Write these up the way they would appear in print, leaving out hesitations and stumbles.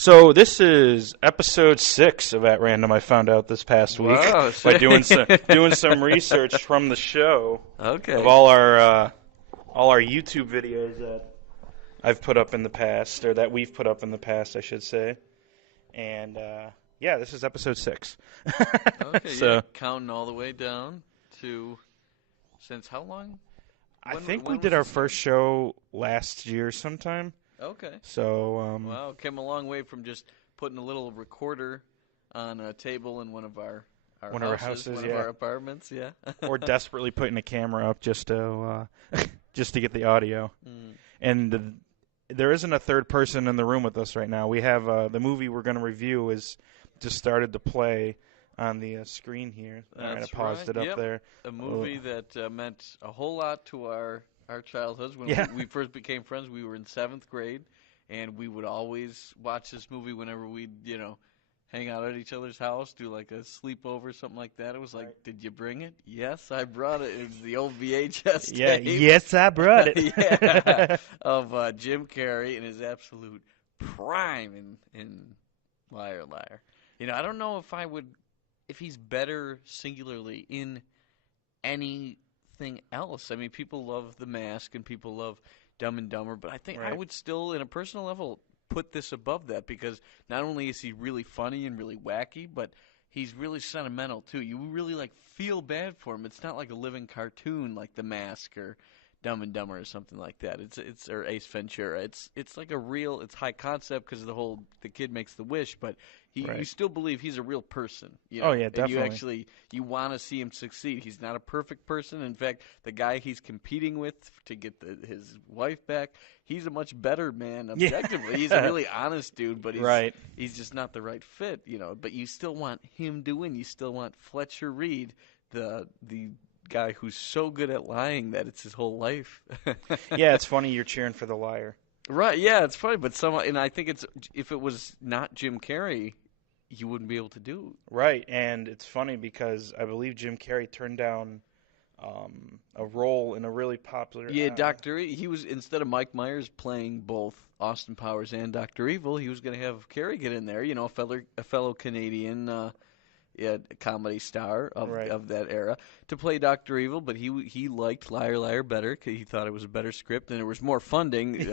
So this is episode 6 of At Random. I found out this past week by doing some research from the show. Okay. Of all our YouTube videos that I've put up in the past, or that we've put up in the past, I should say. And yeah, this is episode 6. Okay. So yeah, counting all the way down to since how long? I think we did our first show last year sometime. Okay. So wow, came a long way from just putting a little recorder on a table in one of our houses, of our apartments, yeah. Or desperately putting a camera up just to get the audio. And there isn't a third person in the room with us right now. We have the movie we're going to review is just started to play on the screen here. All right, I paused it up there. A movie that meant a whole lot to our childhoods. When we first became friends, we were in 7th grade, and we would always watch this movie whenever we'd, hang out at each other's house, do like a sleepover, something like that. It was like, Did you bring it? Yes, I brought it. It was the old VHS tape. Yes, I brought it. Yeah, of Jim Carrey in his absolute prime in Liar Liar. I don't know if he's better singularly in anything else. I mean, people love The Mask and people love Dumb and Dumber, but I think I would still, in a personal level, put this above that because not only is he really funny and really wacky, but he's really sentimental too. You really feel bad for him. It's not like a living cartoon like The Mask or Dumb and Dumber or something like that. It's or Ace Ventura. It's like a real. It's high concept because of the kid makes the wish, but you still believe he's a real person. Oh yeah, definitely. And you want to see him succeed. He's not a perfect person. In fact, the guy he's competing with to get his wife back, he's a much better man objectively. Yeah. He's a really honest dude, but he's just not the right fit. But you still want him to win. You still want Fletcher Reed, the guy who's so good at lying that it's his whole life. Yeah, it's funny you're cheering for the liar. Right, yeah, it's funny, but and I think if it was not Jim Carrey, you wouldn't be able to do. Right, and it's funny because I believe Jim Carrey turned down a role in a really popular. Yeah, Dr. He was, instead of Mike Myers playing both Austin Powers and Dr. Evil, he was going to have Carrey get in there. A fellow Canadian. Comedy star of that era to play Dr. Evil, but he liked Liar Liar better because he thought it was a better script and there was more funding.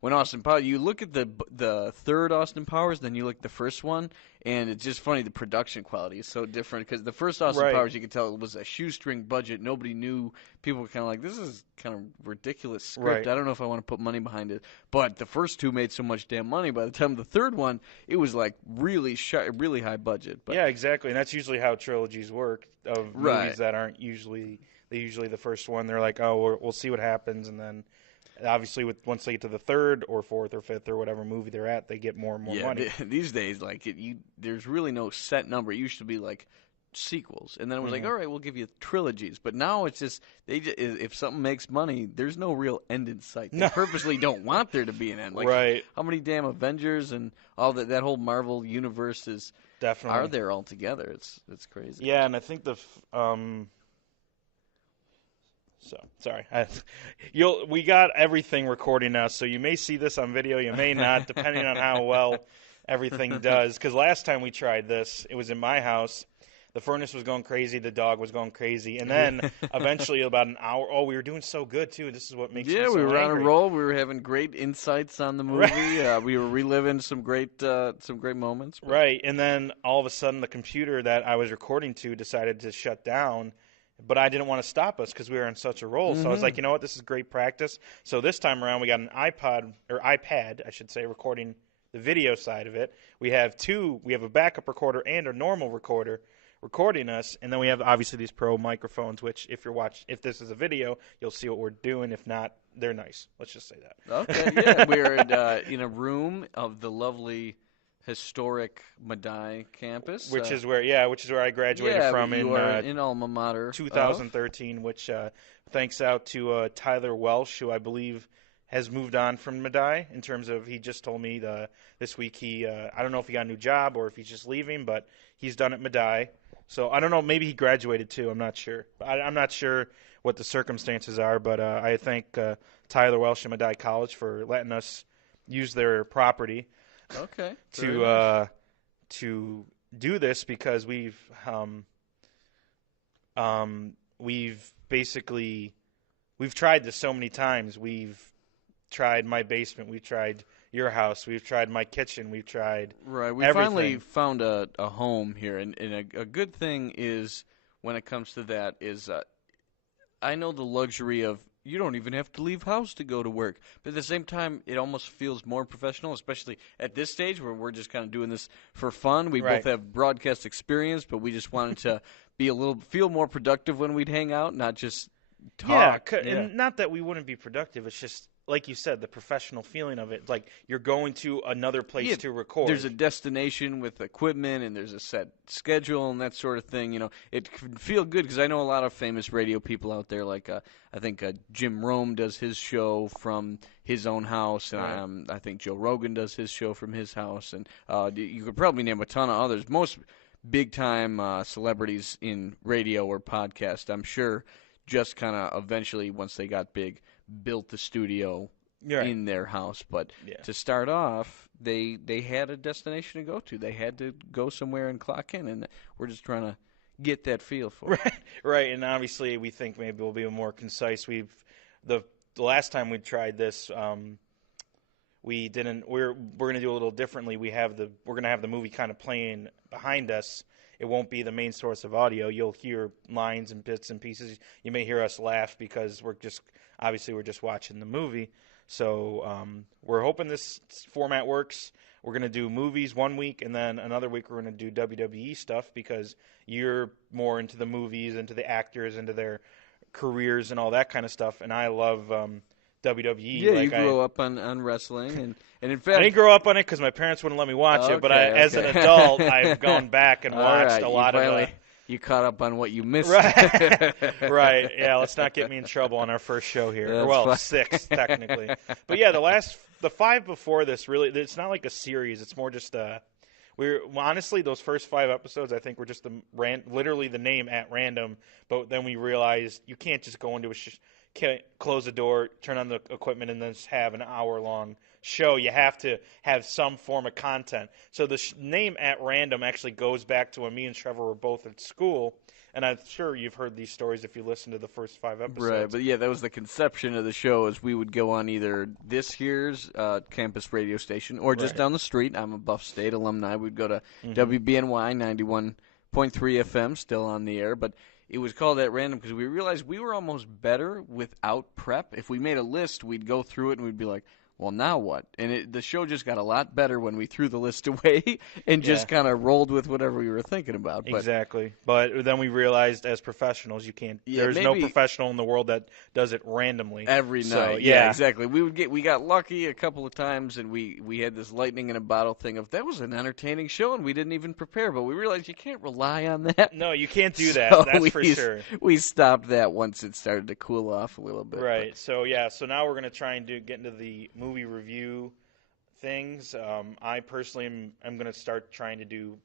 When Austin Powers, you look at the third Austin Powers, then you look at the first one, and it's just funny. The production quality is so different because the first Austin Powers, you could tell it was a shoestring budget. Nobody knew. People were kind of like, this is kind of ridiculous script. I don't know if I want to put money behind it. But the first two made so much damn money. By the time the third one, it was like really high budget. But yeah, exactly. And that's usually how trilogies work of movies that aren't usually the first one. They're like, oh, we'll see what happens, and then obviously once they get to the third or fourth or fifth or whatever movie they're at, they get more and more money. These days, there's really no set number. It used to be like sequels, and then it was like, all right, we'll give you trilogies. But now it's just if something makes money, there's no real end in sight. They purposely don't want there to be an end. Like, how many damn Avengers and all that whole Marvel universe is definitely are there all together? It's crazy. Yeah, and I think So sorry, we got everything recording now, so you may see this on video, you may not, depending on how well everything does. Because last time we tried this, it was in my house. The furnace was going crazy, the dog was going crazy, and then eventually about an hour. Oh, we were doing so good too. This is what makes me so we were angry. On a roll. We were having great insights on the movie. We were reliving some great moments. Right, and then all of a sudden, the computer that I was recording to decided to shut down. But I didn't want to stop us because we were on such a roll. So I was like, you know what, this is great practice. So this time around, we got an iPad, I should say, recording the video side of it. We have a backup recorder and a normal recorder recording us, and then we have obviously these pro microphones, which if this is a video, you'll see what we're doing. If not, they're nice. Let's just say that. Okay, yeah, we're in a room of the lovely historic Madai campus, which is where I graduated from in alma mater 2013. Which thanks out to Tyler Welsh, who I believe has moved on from Madai in terms of he just told me this week I don't know if he got a new job or if he's just leaving, but he's done at Madai. So I don't know, maybe he graduated too. I'm not sure. I'm not sure what the circumstances are, but I thank Tyler Welsh and Madai College for letting us use their property. Okay. To do this because we've tried this so many times. We've tried my basement, we've tried your house, we've tried my kitchen, we've tried We everything. finally found a home here, and a good thing is when it comes to that is I know the luxury of you don't even have to leave house to go to work. But at the same time, it almost feels more professional, especially at this stage where we're just kind of doing this for fun. We both have broadcast experience, but we just wanted to feel more productive when we'd hang out, not just talk. Yeah, and not that we wouldn't be productive. It's just, like you said, the professional feeling of it. Like you're going to another place to record. There's a destination with equipment, and there's a set schedule and that sort of thing. You know, it can feel good because I know a lot of famous radio people out there. Like I think Jim Rome does his show from his own house, and I think Joe Rogan does his show from his house, and you could probably name a ton of others. Most big-time celebrities in radio or podcast, I'm sure, just kind of eventually, once they got big, built the studio in their house. But to start off, they had a destination to go to. They had to go somewhere and clock in, and we're just trying to get that feel for it. Right, and obviously we think maybe we'll be more concise. The last time we tried this, we didn't. We're going to do a little differently. We're going to have the movie kind of playing behind us. It won't be the main source of audio. You'll hear lines and bits and pieces. You may hear us laugh because we're just watching the movie. So we're hoping this format works. We're going to do movies one week, and then another week we're going to do WWE stuff because you're more into the movies, into the actors, into their careers and all that kind of stuff. And I love WWE. Yeah, you grew up on wrestling, and in fact, I didn't grow up on it because my parents wouldn't let me watch it. But as an adult, I've gone back and watched a lot of it. You caught up on what you missed. Right. Yeah, let's not get me in trouble on our first show here. That's sixth, technically. But yeah, the 5 before this, really, it's not like a series. It's more just honestly, those first 5 episodes, I think, were just literally the name at random. But then we realized you can't just go into close the door, turn on the equipment, and then just have an hour-long show. You have to have some form of content. So the name at random actually goes back to when me and Trevor were both at school, and I'm sure you've heard these stories if you listen to the first 5 episodes. Right, but yeah, that was the conception of the show, is we would go on either this here's campus radio station or just down the street. I'm a Buff State alumni. We'd go to WBNY 91.3 FM, still on the air, but it was called at random because we realized we were almost better without prep. If we made a list, we'd go through it and we'd be like, well, now what? And the show just got a lot better when we threw the list away and just kind of rolled with whatever we were thinking about. Exactly. But then we realized as professionals, you can't. There's no professional in the world that does it randomly every night. Yeah, exactly. We got lucky a couple of times, and we had this lightning in a bottle thing of that was an entertaining show, and we didn't even prepare. But we realized you can't rely on that. No, you can't do that. That's for sure. We stopped that once it started to cool off a little bit. Right. But. So now we're going to try and get into the movie review things. I personally am going to start trying to do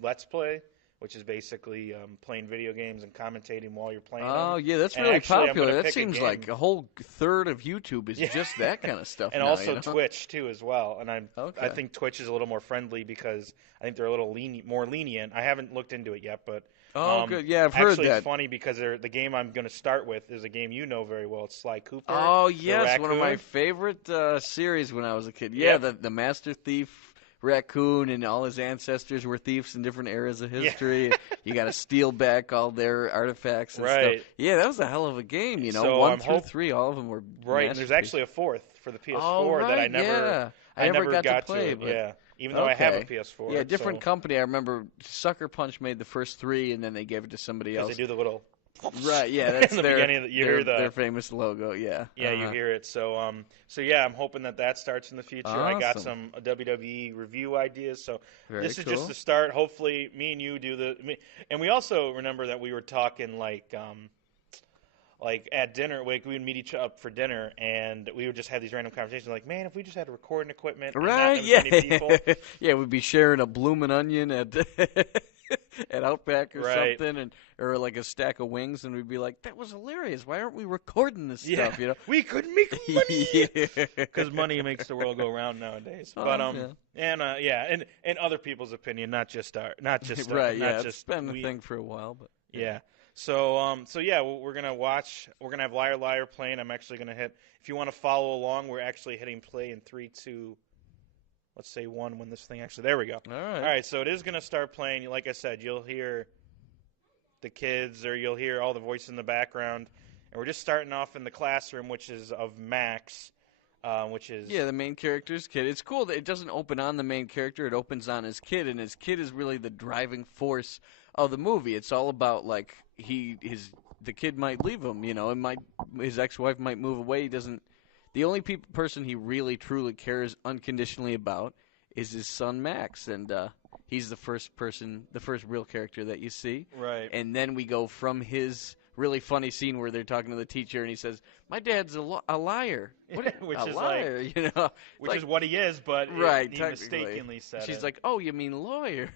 Let's Play, which is basically playing video games and commentating while you're playing them. Yeah, that's really popular. That seems like a whole third of YouTube is just that kind of stuff. And now, also Twitch too as well. And I think Twitch is a little more friendly because I think they're a little more lenient. I haven't looked into it yet, but good. Yeah, I've heard that. Actually, it's funny because the game I'm going to start with is a game you know very well. It's Sly Cooper. Oh, yes, one of my favorite series when I was a kid. Yeah, the Master Thief raccoon and all his ancestors were thieves in different eras of history. You got to steal back all their artifacts and stuff. Yeah, that was a hell of a game, So 1 through 3, all of them were and there's actually a 4th for the PS4 that I never got to play. But even though I have a PS4. Yeah, different company. I remember Sucker Punch made the first 3, and then they gave it to somebody else. Because they do the little... Right, yeah, that's in the beginning. You hear their famous logo, yeah. Yeah, you hear it. So yeah, I'm hoping that starts in the future. Awesome. I got some WWE review ideas. So this is cool. just the start. Hopefully, me and you do and we also remember that we were talking like at dinner, we would meet each other up for dinner, and we would just have these random conversations. Like, man, if we just had recording equipment, right? And not many people, yeah, we'd be sharing a bloomin' onion at. at Outback or Right. something, or like a stack of wings, and we'd be like, "That was hilarious. Why aren't we recording this Yeah, stuff?" You know? we could make money Yeah. because money makes the world go round nowadays. But Yeah. and other people's opinion, Right. not Yeah, it's just been a we. thing for a while, but Yeah. So yeah, we're gonna watch. We're gonna have Liar Liar playing. I'm actually gonna hit. If you want to follow along, we're actually hitting play in 3, 2. Let's say 1 when this thing actually. There we go. All right. All right. So it is gonna start playing. Like I said, you'll hear the kids, or you'll hear all the voices in the background. And we're just starting off in the classroom, which is of Max, which is Yeah, the main character's kid. It's cool that it doesn't open on the main character; it opens on his kid, and his kid is really the driving force of the movie. It's all about like the kid might leave him, and his ex-wife might move away. He doesn't. The only person he really truly cares unconditionally about is his son Max, and he's the first real character that you see. right. And then we go from his really funny scene where they're talking to the teacher, and he says, "My dad's a liar." Which a is liar, which is what he is, but right, he technically. mistakenly said She's it. like, "Oh, you mean lawyer?"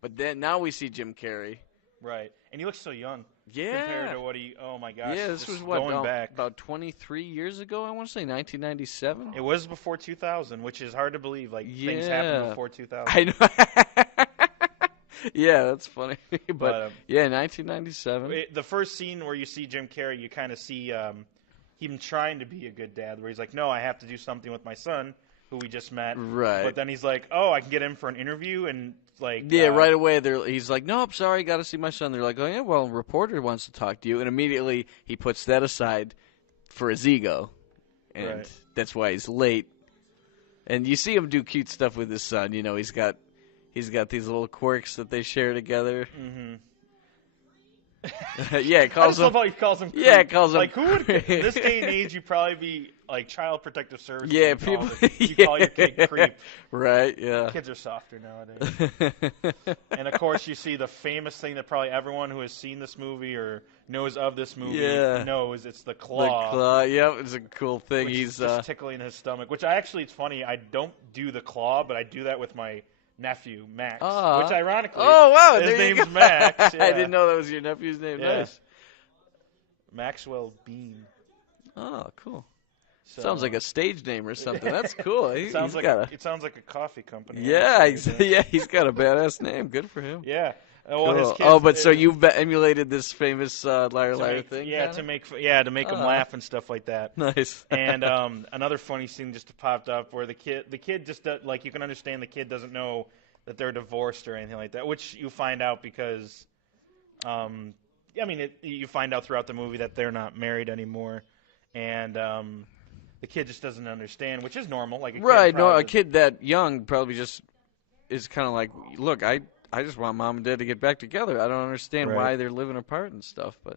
But then now we see Jim Carrey. Right, and he looks so young Yeah. compared to what he. Oh my gosh! Yeah, this just was what going back. about 23 years ago. I want to say 1997. It was before 2000, which is hard to believe. Like things Yeah. happened before 2000. I know. Yeah, that's funny. But, yeah, 1997. The first scene where you see Jim Carrey, you kind of see him trying to be a good dad, where he's like, "No, I have to do something with my son, who we just met." Right. But then he's like, "Oh, I can get him for an interview," and like, Yeah, right away he's like, "Nope, sorry, got to see my son." They're like, "Oh yeah, well, a reporter wants to talk to you," and immediately he puts that aside for his ego, and Right. that's why he's late. And you see him do cute stuff with his son. He's got these little quirks that they share together. Mm-hmm. Yeah, it I calls just him. love how he calls him. Yeah, it creep. calls him. Like, who would in this day and age? You'd probably be like Child Protective Services. Yeah, you call people. it. You call your kid creep. Right. Yeah. Kids are softer nowadays. And of course, you see the famous thing that probably everyone who has seen this movie or knows of this movie knows. It's the claw. The claw. Yep, it's a cool thing. Which He's is just tickling his stomach. Which it's funny. I don't do the claw, but I do that with my nephew Max. Which ironically, wow, his there name you is go. Max. I Yeah. didn't know that was your nephew's name. Yeah. Nice. Maxwell Bean. Oh, cool. So, Sounds like a stage name or something. That's cool. It sounds like a coffee company. Yeah, yeah, he's got a badass name. Good for him. Yeah. Well, his Cool. kids, But so you've emulated this famous liar liar thing? Yeah, kinda? to make them laugh and stuff like that. Nice. And another funny scene just popped up where the kid just like, you can understand the kid doesn't know that they're divorced or anything like that, which you find out because you find out throughout the movie that they're not married anymore, and the kid just doesn't understand, which is normal. Like a kid that young probably just is kind of like, look, I just want mom and dad to get back together. I don't understand why they're living apart and stuff, but.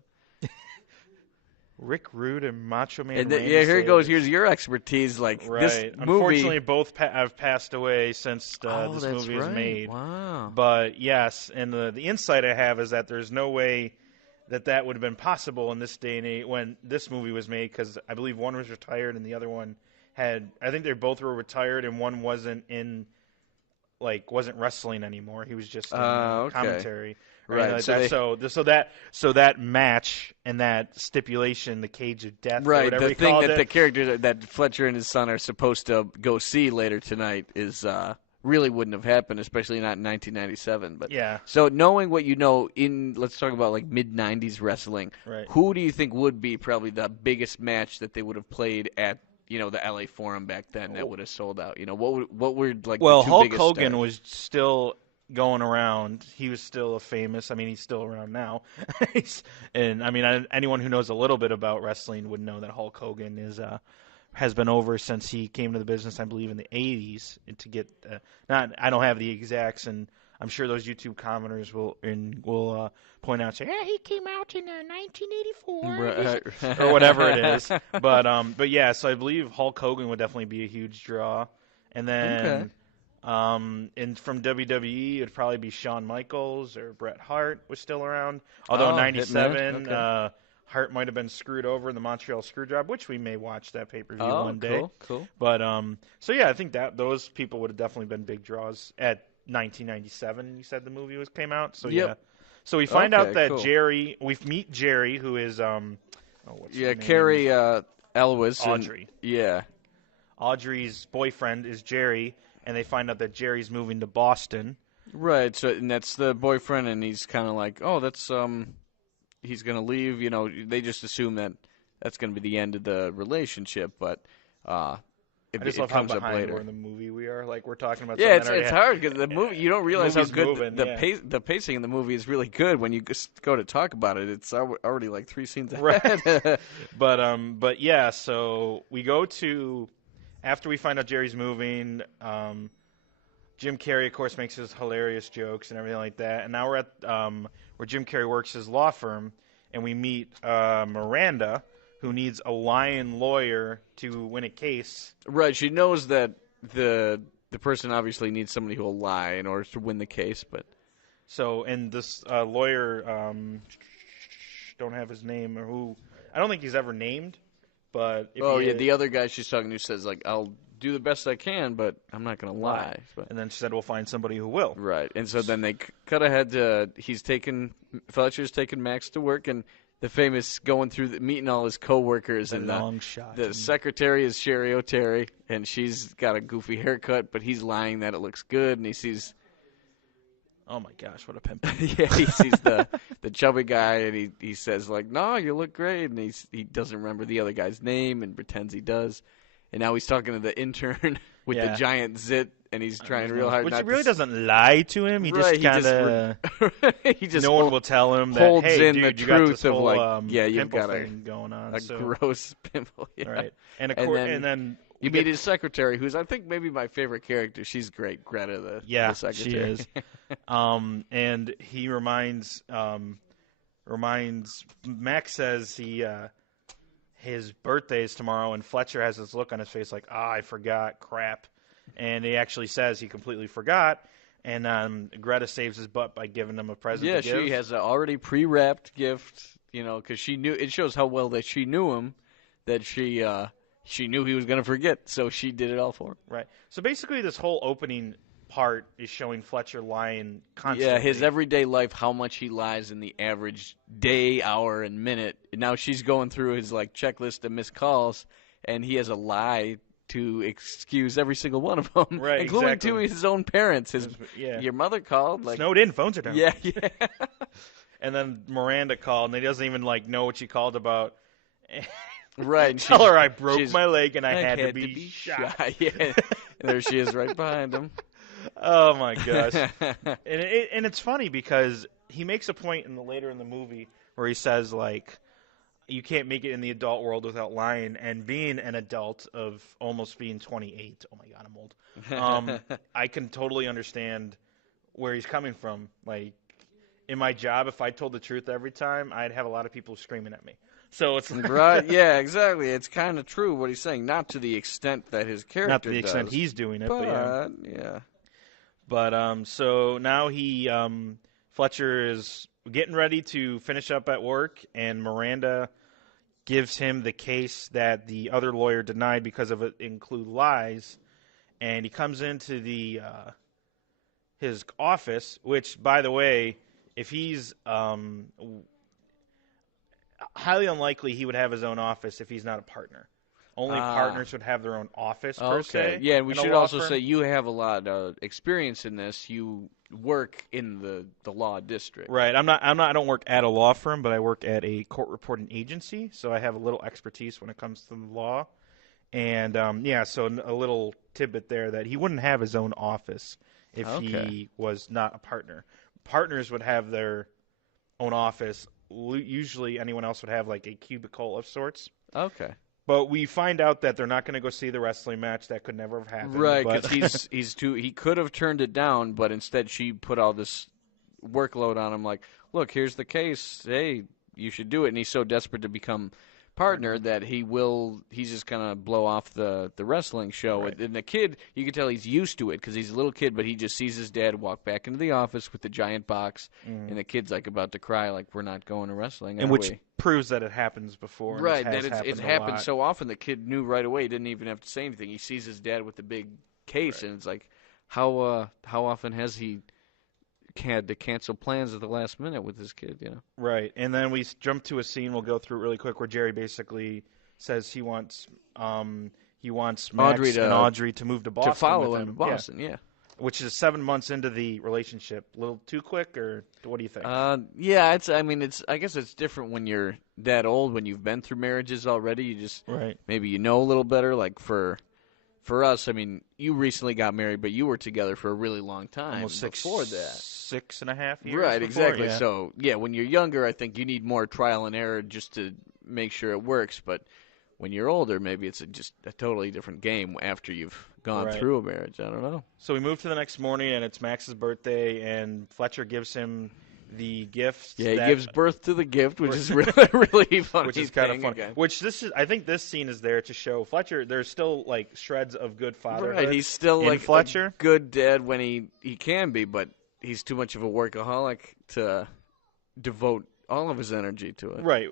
Rick Rude and Macho Man. And Randy here it goes. Savage. Here's your expertise. Like this movie. Unfortunately, both have passed away since this that's movie right. was made. Wow. But yes, and the insight I have is that there's no way that would have been possible in this day and age when this movie was made, because I believe one was retired and the other one had. I think they both were retired, and one wasn't wrestling anymore. He was just in commentary. Right. Like so that match and that stipulation, the cage of death, or right. whatever The thing called that it, the character that Fletcher and his son are supposed to go see later tonight is really wouldn't have happened, especially not in 1997. But yeah. So knowing what you know let's talk about like mid 90s wrestling. Right. Who do you think would be probably the biggest match that they would have played at the LA Forum back then that would have sold out? What were like well, the two Hulk biggest Hogan stars? was still going around. He was still famous. I mean, he's still around now. And I mean, anyone who knows a little bit about wrestling would know that Hulk Hogan has been over since he came to the business, I believe, in the 80s. To get I don't have the exacts, and I'm sure those YouTube commenters will point out, say, "Yeah, he came out in 1984," or whatever it is. But yeah, so I believe Hulk Hogan would definitely be a huge draw, and then and from WWE it'd probably be Shawn Michaels or Bret Hart was still around. Although in '97, Hart might have been screwed over in the Montreal Screwjob, which we may watch that pay-per-view one day. Cool. But so yeah, I think that those people would have definitely been big draws at 1997. You said the movie came out. So Yep. yeah. So we find out that cool. we meet Jerry, who is what's her name? Carrie Elwes. Audrey. Yeah. Audrey's boyfriend is Jerry, and they find out that Jerry's moving to Boston. Right. So and that's the boyfriend, and he's kind of like, oh, that's he's gonna leave. You know, they just assume that that's gonna be the end of the relationship, but I just love comes how up behind later. we're in the movie we are. Like, we're talking about Yeah, something it's hard because the movie, you don't realize how good moving, the pacing in the movie is really good when you go to talk about it. It's already like 3 scenes ahead. Right. But yeah, so we go to, after we find out Jerry's moving, Jim Carrey, of course, makes his hilarious jokes and everything like that. And now we're at where Jim Carrey works his law firm, and we meet Miranda, who needs a lying lawyer to win a case. Right. She knows that the person obviously needs somebody who will lie in order to win the case, but so and this lawyer, don't have his name, or who I don't think he's ever named, but the other guy she's talking to says like, I'll do the best I can, but I'm not going to lie. But, and then she said, we'll find somebody who will. Right. And so then they cut ahead to Fletcher's taking Max to work, and the famous going through meeting all his coworkers, and long shot. The secretary is Sherry O'Terry, and she's got a goofy haircut, but he's lying that it looks good, and he sees. Oh my gosh, what a pimp! Yeah, he sees the chubby guy, and he says like, "No, you look great," and he doesn't remember the other guy's name and pretends he does, and now he's talking to the intern with the giant zit. And he's trying real hard. Which not he really to doesn't lie to him. He just kind of. He just no one will tell him that. Holds hey, in dude, the you got truth this whole, of like, you've got thing going on. A gross pimple. Yeah. Right. And then you meet his secretary, who's I think maybe my favorite character. She's great, Greta, the secretary. She is. And he reminds Max says his birthday is tomorrow, and Fletcher has this look on his face like, I forgot, crap. And he actually says he completely forgot, and Greta saves his butt by giving him a present. Yeah, to give. She has an already pre-wrapped gift, because she knew. It shows how well that she knew him, that she knew he was going to forget, so she did it all for him. Right. So basically, this whole opening part is showing Fletcher lying constantly. Yeah, his everyday life, how much he lies in the average day, hour, and minute. Now she's going through his checklist of missed calls, and he has a lie to excuse every single one of them, right, including to his own parents. Your mother called. Snowed in, phones are down. Yeah. And then Miranda called, and he doesn't even know what she called about. Right. Tell her I broke my leg and I had to be shot. Yeah. And there she is right behind him. Oh, my gosh. and it's funny because he makes a point later in the movie where he says, you can't make it in the adult world without lying. And being an adult of almost being 28, oh, my God, I'm old, I can totally understand where he's coming from. In my job, if I told the truth every time, I'd have a lot of people screaming at me. So it's right, yeah, exactly. It's kind of true what he's saying, not to the extent that his character not to the extent he's doing it, but yeah. But so now Fletcher is getting ready to finish up at work, and Miranda gives him the case that the other lawyer denied because of it include lies, and he comes into his office, which, by the way, if he's highly unlikely he would have his own office if he's not a partner. Only partners would have their own office, per se. Yeah, and we should also say you have a lot of experience in this. You work in the law district. Right. I don't work at a law firm, but I work at a court reporting agency, so I have a little expertise when it comes to the law. And so a little tidbit there that he wouldn't have his own office if he was not a partner. Partners would have their own office. Usually anyone else would have a cubicle of sorts. Okay. But we find out that they're not going to go see the wrestling match. That could never have happened. Right, because he could have turned it down, but instead she put all this workload on him. Like, look, here's the case. Hey, you should do it. And he's so desperate to become partner that he's just going to blow off the wrestling show. Right. And the kid, you can tell he's used to it because he's a little kid, but he just sees his dad walk back into the office with the giant box, and the kid's about to cry, we're not going to wrestling, and which proves that it happens before. Right, it happened so often the kid knew right away. He didn't even have to say anything. He sees his dad with the big case, and it's how often has he had to cancel plans at the last minute with his kid? Right. And then we jump to a scene. We'll go through it really quick where Jerry basically says he wants Max and Audrey to move to Boston to follow with him to Boston. Yeah. Which is 7 months into the relationship. A little too quick, or what do you think? Yeah, I guess it's different when you're that old, when you've been through marriages already. You just maybe you know a little better. Like for us, I mean, you recently got married, but you were together for a really long time. Almost before that. 6.5 years. Right, before, exactly. Yeah. So when you're younger, I think you need more trial and error just to make sure it works. But when you're older, maybe it's just a totally different game after you've gone through a marriage. I don't know. So we move to the next morning, and it's Max's birthday, and Fletcher gives him the gift. Yeah, he gives birth to the gift, which is really funny. Which is kind of funny. I think this scene is there to show Fletcher. There's still like shreds of good fatherhood. Right, he's still like Fletcher. A good dad when he can be, but he's too much of a workaholic to devote all of his energy to it. Right.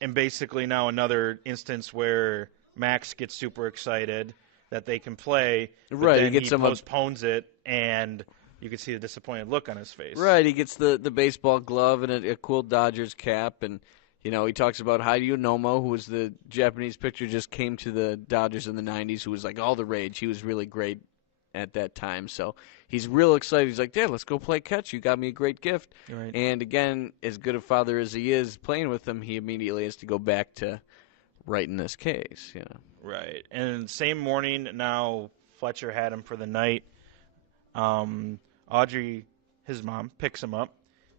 And basically now another instance where Max gets super excited that they can play, but then he postpones it, and you can see the disappointed look on his face. Right, he gets the baseball glove and a cool Dodgers cap, and he talks about Hideo Nomo, who was the Japanese pitcher, just came to the Dodgers in the 90s, who was like all the rage. He was really great at that time, so he's real excited. He's like, Dad, let's go play catch. You got me a great gift. Right. And again, as good a father as he is playing with him, he immediately has to go back to writing this case. Right. And same morning, now Fletcher had him for the night. Audrey, his mom, picks him up,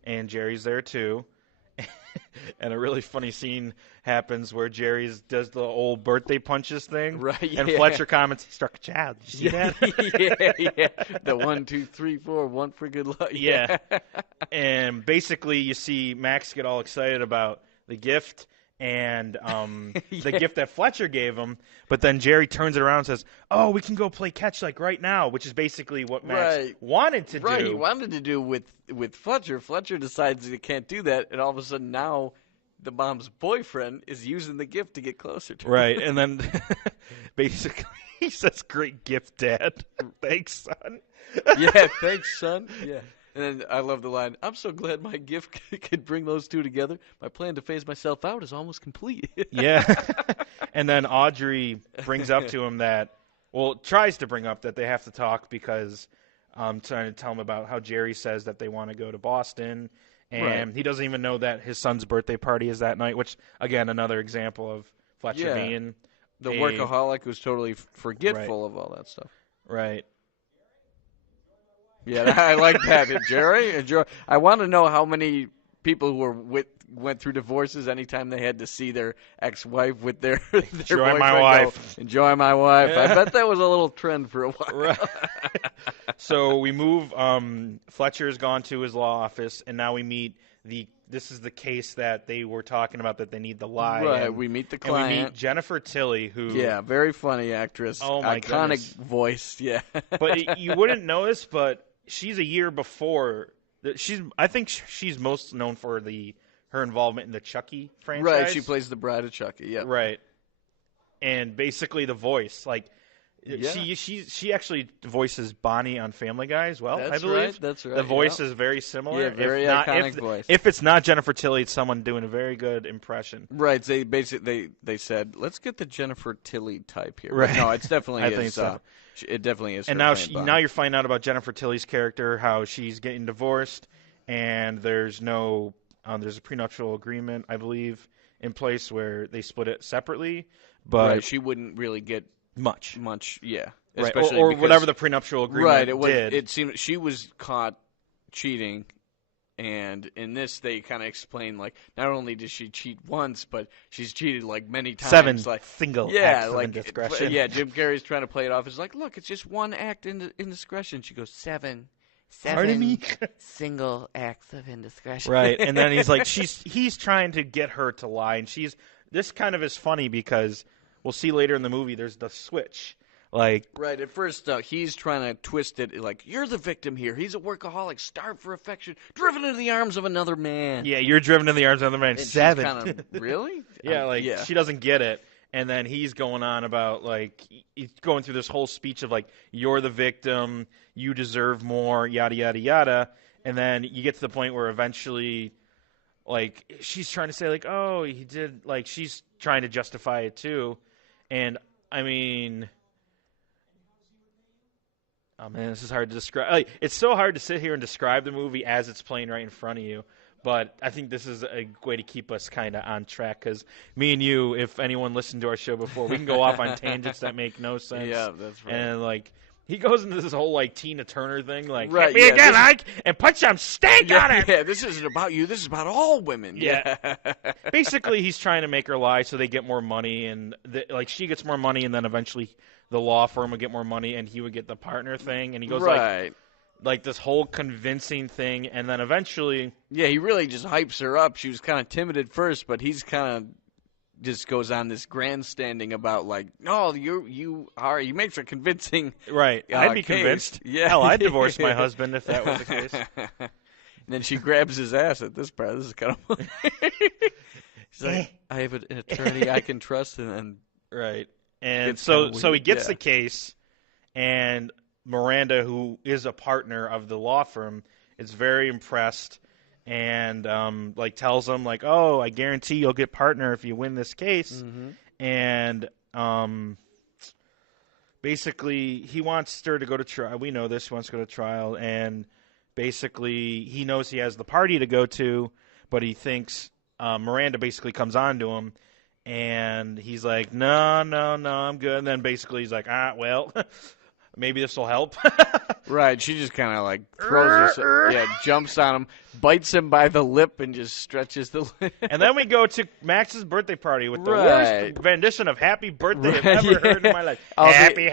and Jerry's there too. And a really funny scene happens where Jerry does the old birthday punches thing. Right, yeah. And Fletcher comments, he struck a child. Did you see that? Yeah. The 1, 2, 3, 4, one for good luck. Yeah. And basically you see Max get all excited about the gift and the gift that Fletcher gave him, but then Jerry turns it around and says, "Oh, we can go play catch like right now," which is basically what Max wanted to do. Right, he wanted to do with Fletcher. Fletcher decides he can't do that, and all of a sudden now the mom's boyfriend is using the gift to get closer to him. Right, and then basically he says, "Great gift, Dad. Thanks, son." Yeah, thanks, son. Yeah. And then I love the line, "I'm so glad my gift could bring those two together. My plan to phase myself out is almost complete." Yeah. And then Audrey brings up to him tries to bring up that they have to talk because trying to tell him about how Jerry says that they want to go to Boston. And he doesn't even know that his son's birthday party is that night, which, again, another example of Fletcher being the workaholic who's totally forgetful of all that stuff. Right. Yeah, I like that. Jerry, I want to know how many people who went through divorces anytime they had to see their ex-wife with their Enjoy my wife. Enjoy my wife. Yeah. I bet that was a little trend for a while. Right. So we move. Fletcher's gone to his law office, and now we meet this is the case that they were talking about, that they need the lie. Right, we meet the client. And we meet Jennifer Tilly, who... Yeah, very funny actress. Oh, my Iconic voice, yeah. But you wouldn't notice, but she's a year before. I think she's most known for her involvement in the Chucky franchise. Right, she plays the bride of Chucky, yeah. Right. And basically the voice, like... Yeah. She actually voices Bonnie on Family Guy as well, I believe. That's right. The voice is very similar. Yeah, very iconic voice. If it's not Jennifer Tilly, it's someone doing a very good impression. Right. They basically they said, let's get the Jennifer Tilly type here. Right. But no, it's definitely I think so. It definitely is. And now you're finding out about Jennifer Tilly's character, how she's getting divorced, and there's a prenuptial agreement, I believe, in place where they split it separately. But she wouldn't really get much, yeah. Right, or whatever the prenuptial agreement did. It seemed she was caught cheating, and in this they kind of explain, like, not only did she cheat once, but she's cheated like many times. 7 single acts of indiscretion. Yeah, Jim Carrey's trying to play it off as like, look, it's just one act in indiscretion. She goes, 7 single acts of indiscretion. Right, and then he's like, he's trying to get her to lie, and this kind of is funny because we'll see later in the movie there's the switch. Like, right, at first he's trying to twist it like, you're the victim here. He's a workaholic, starved for affection, driven into the arms of another man. Yeah, you're driven into the arms of another man. And 7. She's kind of, really? She doesn't get it. And then he's going on about, like, he's going through this whole speech of, like, you're the victim, you deserve more, yada, yada, yada. And then you get to the point where eventually, like, she's trying to say, like, oh, he did, like, she's trying to justify it too. And, I mean, oh, man, this is hard to describe. Like, it's so hard to sit here and describe the movie as it's playing right in front of you. But I think this is a way to keep us kind of on track because me and you, if anyone listened to our show before, we can go off on tangents that make no sense. Yeah, that's right. And, like, he goes into this whole, like, Tina Turner thing, like, right, hit me again, Ike, and put some steak on it. Yeah, this isn't about you. This is about all women. Yeah. Basically, he's trying to make her lie so they get more money, and, like, she gets more money, and then eventually the law firm would get more money, and he would get the partner thing. And he goes, like this whole convincing thing, and then eventually... Yeah, he really just hypes her up. She was kind of timid at first, but he's kind of just goes on this grandstanding about, like, no, you makes a convincing Right. I'd be case. Convinced. Yeah. Hell, I'd divorce my husband if that was the case. And then she grabs his ass at this part. This is kind of... She's like, I have an attorney I can trust, and then... Right. And so he gets the case, and Miranda, who is a partner of the law firm, is very impressed and like tells him, like, oh, I guarantee you'll get partner if you win this case. Mm-hmm. And basically he wants her to go to trial. We know this. He wants to go to trial, and basically he knows he has the party to go to, but he thinks Miranda basically comes on to him. And he's like, no, I'm good. And then basically he's like, well, maybe this will help. Right. She just kind of like throws jumps on him, bites him by the lip, and just stretches the lip. And then we go to Max's birthday party with the worst rendition of Happy Birthday I've ever heard in my life. Happy.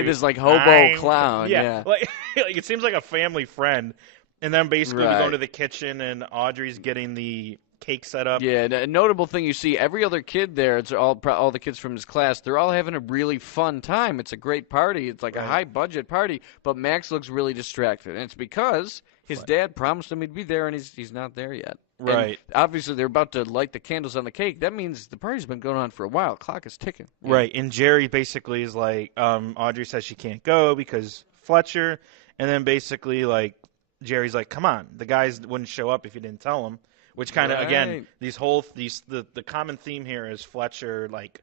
It is like hobo clown. Yeah. Like it seems like a family friend. And then basically we go to the kitchen, and Audrey's getting the cake set up. Yeah, a notable thing you see, every other kid there, it's all the kids from his class, they're all having a really fun time. It's a great party. It's like a high-budget party, but Max looks really distracted. And it's because his dad promised him he'd be there, and he's not there yet. Right. And obviously, they're about to light the candles on the cake. That means the party's been going on for a while. Clock is ticking. Yeah. Right, and Jerry basically is like, Audrey says she can't go because Fletcher, and then basically, like, Jerry's like, come on, the guys wouldn't show up if you didn't tell them. Which kind of, again, the common theme here is Fletcher, like,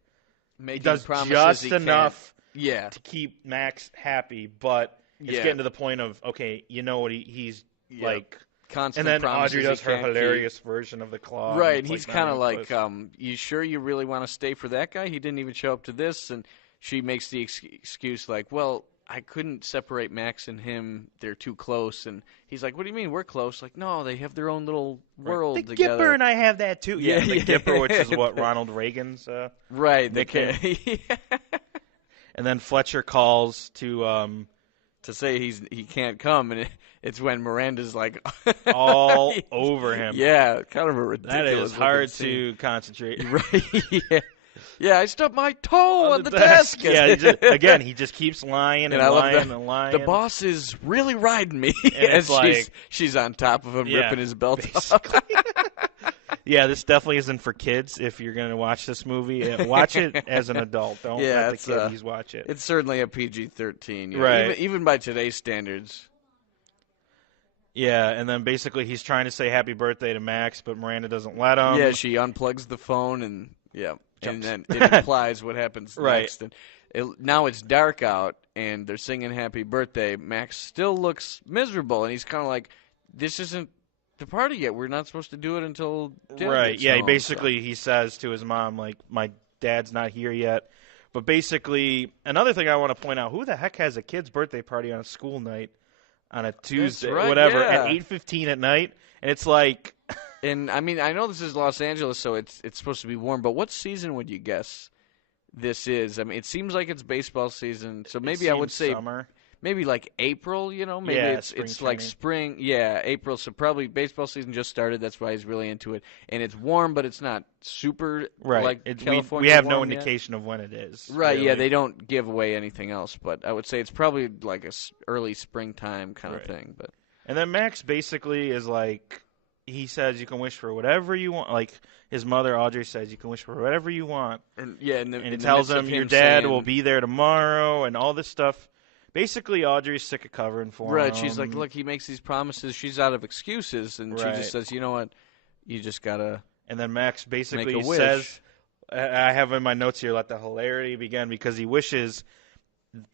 does just enough to keep Max happy, but it's getting to the point of, okay, you know what, he's like... Constant and then Audrey does her hilarious version of the claw. Right, and he's kind of like, you sure you really want to stay for that guy? He didn't even show up to this, and she makes the excuse like, well... I couldn't separate Max and him. They're too close. And he's like, what do you mean we're close? Like, no, they have their own little world the together. Gipper and I have that, too. Yeah, the Gipper, which is what Ronald Reagan's right. nickname. And then Fletcher calls to say he can't come, and it's when Miranda's like all over him. Yeah, kind of a ridiculous. That is hard to concentrate. Right. Yeah, I stubbed my toe on the desk. Yeah, he just keeps lying and lying and lying. The boss is really riding me. And it's she's on top of him, ripping his belt off. Yeah, this definitely isn't for kids. If you're going to watch this movie, watch it as an adult. Don't let the kiddies watch it. It's certainly a PG-13, right? Even by today's standards. Yeah, and then basically he's trying to say happy birthday to Max, but Miranda doesn't let him. Yeah, she unplugs the phone and and then it implies what happens next. And now it's dark out, and they're singing happy birthday. Max still looks miserable, and he's kind of like, this isn't the party yet. We're not supposed to do it until Dad Right, gets yeah, home, he says to his mom, like, my dad's not here yet. But basically, another thing I want to point out, who the heck has a kid's birthday party on a school night on a Tuesday, at 8:15 at night? And it's like... And, I mean, I know this is Los Angeles, so it's supposed to be warm, but what season would you guess this is? I mean, it seems like it's baseball season, so maybe I would say summer. Maybe like April, maybe it's like spring. Yeah, April, so probably baseball season just started, that's why he's really into it. And it's warm, but it's not super like California. We have no indication of when it is. Right, really. Yeah, they don't give away anything else, but I would say it's probably like a early springtime kind of thing. But and then Max basically is like, he says you can wish for whatever you want. Like his mother Audrey says, you can wish for whatever you want. And yeah, and he tells him your dad will be there tomorrow and all this stuff. Basically, Audrey's sick of covering for him. Right, she's like, look, he makes these promises. She's out of excuses, and she just says, you know what, you just gotta. And then Max basically make a wish. says, I have in my notes here, let the hilarity begin, because he wishes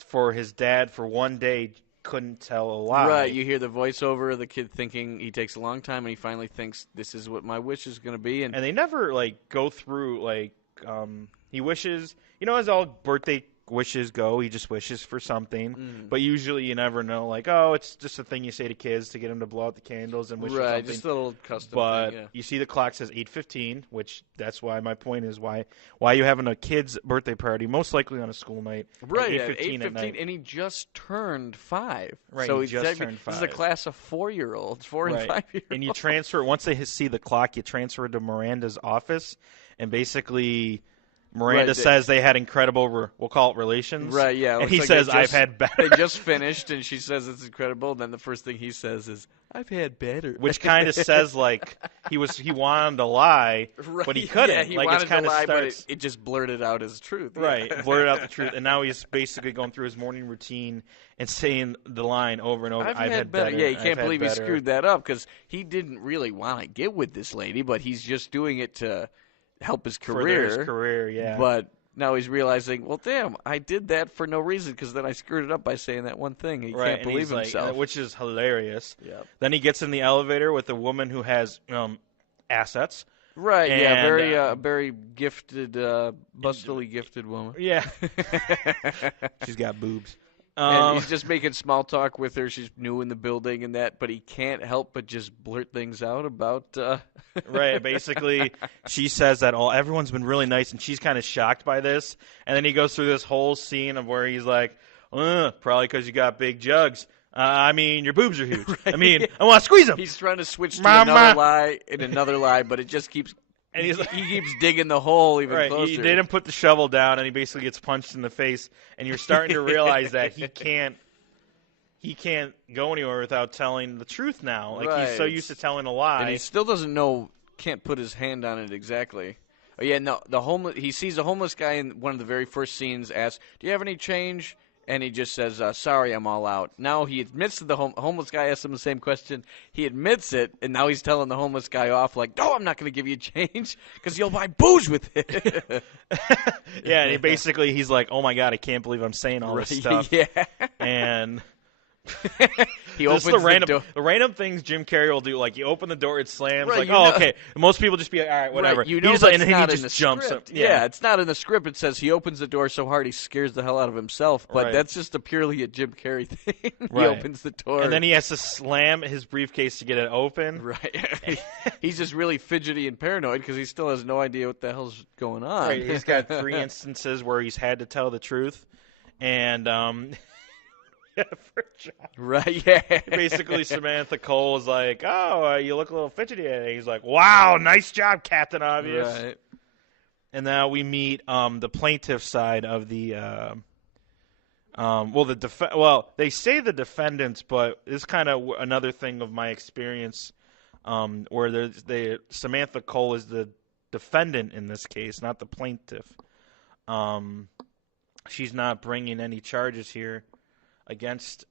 for his dad for one day couldn't tell a lie. Right, you hear the voiceover of the kid thinking he takes a long time, and he finally thinks this is what my wish is going to be. And they never, like, go through, like, he wishes, as all birthday wishes go, he just wishes for something. But usually you never know, like, oh, it's just a thing you say to kids to get them to blow out the candles and wish for something. Right, just a little custom but thing, yeah. You see the clock says 8:15, which that's why my point is why you having a kid's birthday party, most likely on a school night. Right, at 8:15 at night. and he just turned 5. Right, so he just turned 5. This is a class of 4-year-olds, 4 and 5-year-olds. And you transfer, once they see the clock, you transfer to Miranda's office, and basically Miranda says they had incredible, we'll call it relations. Right, yeah. And he says, I've had better. They just finished, and she says it's incredible, and then the first thing he says is, I've had better. Which kind of says, like, he wanted to lie, but he couldn't. Yeah, he like, wanted to lie, starts, but it just blurted out his truth. Right, blurted out the truth. And now he's basically going through his morning routine and saying the line over and over, I've had better. Yeah, he can't believe he screwed that up, because he didn't really want to get with this lady, but he's just doing it to help his career. For his career, yeah. But now he's realizing, well, damn, I did that for no reason because then I screwed it up by saying that one thing. He can't believe himself. Like, which is hilarious. Yep. Then he gets in the elevator with a woman who has assets. Right, and, yeah, very gifted, bustily gifted woman. Yeah. She's got boobs. And he's just making small talk with her. She's new in the building and that, but he can't help but just blurt things out about. Right. Basically, she says that everyone's been really nice, and she's kind of shocked by this. And then he goes through this whole scene of where he's like, probably because you got big jugs. I mean, your boobs are huge. Right. I mean, I want to squeeze them. He's trying to switch to another lie, but it just keeps. And he keeps digging the hole even closer. He didn't put the shovel down, and he basically gets punched in the face. And you're starting to realize that he can't go anywhere without telling the truth now. Like, he's so used to telling a lie. And he still doesn't know, can't put his hand on it exactly. Oh, yeah, no, he sees a homeless guy in one of the very first scenes, asks, do you have any change? And he just says, sorry, I'm all out. Now he admits to the homeless guy, asks him the same question. He admits it, and now he's telling the homeless guy off like, no, I'm not going to give you change because you'll buy booze with it. Yeah, and he's like, oh, my God, I can't believe I'm saying all this stuff. Yeah. And he opens the door. The random things Jim Carrey will do, like you open the door, it slams, like, okay. Most people just be like, all right, whatever. Right, you know, that's not in the jumps script. up. Yeah, it's not in the script. It says he opens the door so hard he scares the hell out of himself, but that's just purely a Jim Carrey thing. He opens the door. And then he has to slam his briefcase to get it open. Right. He's just really fidgety and paranoid because he still has no idea what the hell's going on. Right. He's got 3 instances where he's had to tell the truth. And, right, yeah. Basically, Samantha Cole is like, oh, you look a little fidgety. And he's like, wow, nice job, Captain Obvious. Right. And now we meet the plaintiff side of the they say the defendants, but it's kind of another thing of my experience where Samantha Cole is the defendant in this case, not the plaintiff. She's not bringing any charges here against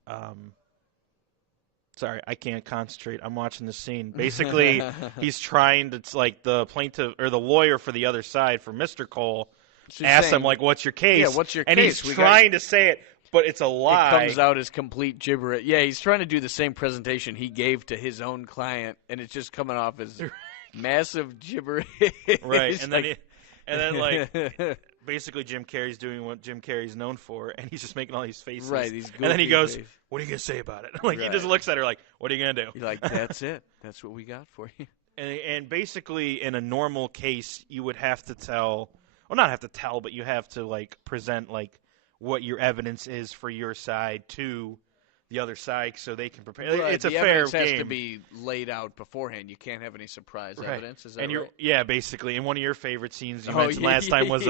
sorry, I can't concentrate. I'm watching the scene. Basically, he's trying to, like, the plaintiff or the lawyer for the other side, for Mr. Cole, asks him, like, what's your case? Yeah, what's your and case? And he's trying to say it, but it's a lie. It comes out as complete gibberish. Yeah, he's trying to do the same presentation he gave to his own client, and it's just coming off as massive gibberish. Right, and then basically Jim Carrey's doing what Jim Carrey's known for, and he's just making all these faces. Right, these and then he goes, what are you going to say about it? Like, he just looks at her like, what are you going to do? You're like, that's it. That's what we got for you. And basically, in a normal case, you would have to tell, well, not have to tell, but you have to, like, present, like, what your evidence is for your side to the other side so they can prepare. Right. It's a fair game. The evidence has to be laid out beforehand. You can't have any surprise evidence. Is that right? Yeah, basically. And one of your favorite scenes you mentioned last time was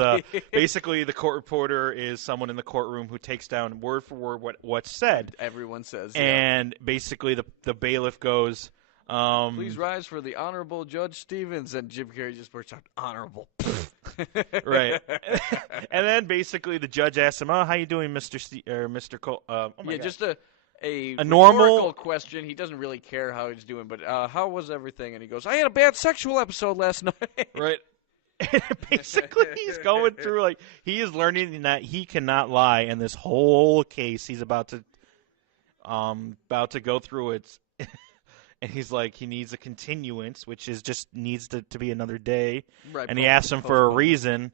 basically the court reporter is someone in the courtroom who takes down word for word what's said. Everyone says. And basically the bailiff goes, Please rise for the Honorable Judge Stevens. And Jim Carrey just bursts out, honorable. Right. And then basically the judge asks him, "Oh, how you doing, Mr. Cole?" Oh my God. Just a normal question. He doesn't really care how he's doing, but how was everything? And he goes, I had a bad sexual episode last night. Right. Basically, he's going through, like, he is learning that he cannot lie, and this whole case he's about to go through it. And he's like, he needs a continuance, which is just needs to be another day. Right, and he asks him for a reason,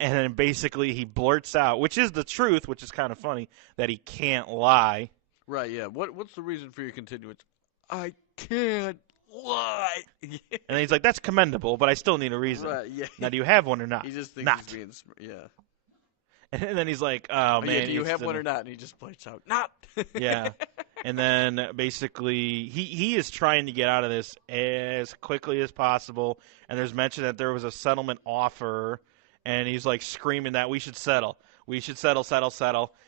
and then basically he blurts out, which is the truth, which is kind of funny, that he can't lie. Right, yeah. What's the reason for your continuance? I can't lie. And he's like, that's commendable, but I still need a reason. Right, yeah. Now, do you have one or not? He just thinks he's being smart. Yeah. And then he's like, oh, man. Yeah, do you have one or not? And he just blurts out, not. Yeah. And then basically he is trying to get out of this as quickly as possible. And there's mention that there was a settlement offer. And he's like screaming that we should settle. We should settle.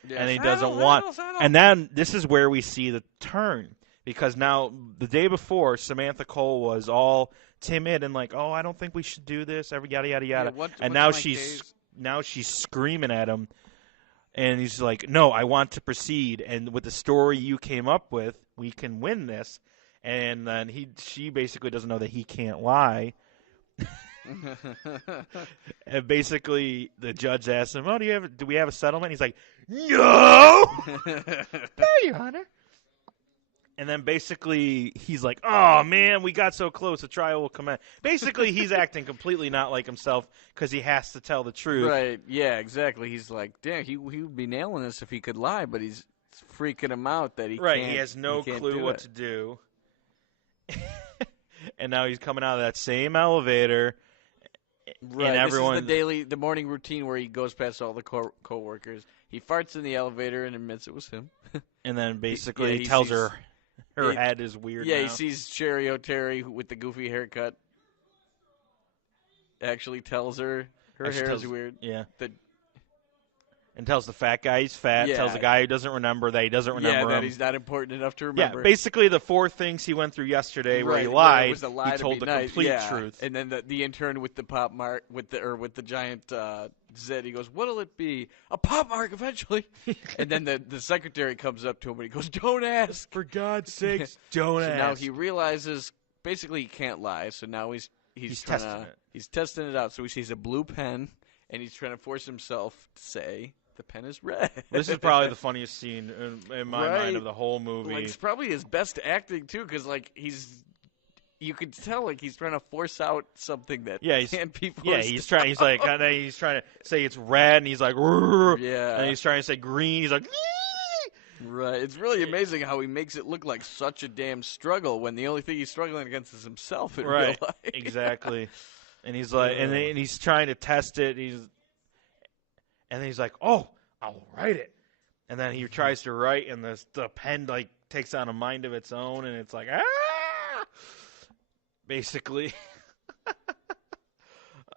Yeah, and he doesn't want. Settle. And then this is where we see the turn. Because now the day before, Samantha Cole was all timid and like, oh, I don't think we should do this. Yada, yada, yada. Yeah, and now she's screaming at him. And he's like, no, I want to proceed. And with the story you came up with, we can win this. And then she basically doesn't know that he can't lie. And basically, the judge asks him, "Oh, do we have a settlement?" He's like, "No, no, Your Honor." And then basically, he's like, "Oh man, we got so close. The trial will commence." Basically, he's acting completely not like himself because he has to tell the truth. Right? Yeah, exactly. He's like, "Damn, he would be nailing this if he could lie," but he's freaking him out that he right. Can't, he has no clue what to do. And now he's coming out of that same elevator. Right, and everyone, this is the morning routine where he goes past all the co-workers. He farts in the elevator and admits it was him. And then basically he tells her head is weird. Yeah, now. he sees Sherry O'Terry with the goofy haircut. Actually tells her hair is weird. Yeah. And tells the fat guy he's fat. Yeah. Tells the guy who doesn't remember that he doesn't remember him. Yeah, that he's not important enough to remember. Yeah, basically the four things he went through yesterday where he lied, he told the complete truth. And then the intern with the Pop Mark with the giant Zed, he goes, "What'll it be? A Pop Mark eventually." And then the secretary comes up to him and he goes, "Don't ask, for God's sakes, don't ask." Now he realizes basically he can't lie. So now he's testing it. He's testing it out. So he sees a blue pen and he's trying to force himself to say, the pen is red. This is probably the funniest scene in my mind of the whole movie. Like, it's probably his best acting too, because like you could tell like he's trying to force out something that can't be forced. Yeah, he's trying. He's like he's trying to say it's red, and he's like, yeah, and he's trying to say green. He's like, right. It's really amazing how he makes it look like such a damn struggle when the only thing he's struggling against is himself in real life. Exactly. And he's like, and he's trying to test it. And then he's like, "Oh, I'll write it." And then he tries to write, and the pen like takes on a mind of its own, and it's like, ah! Basically.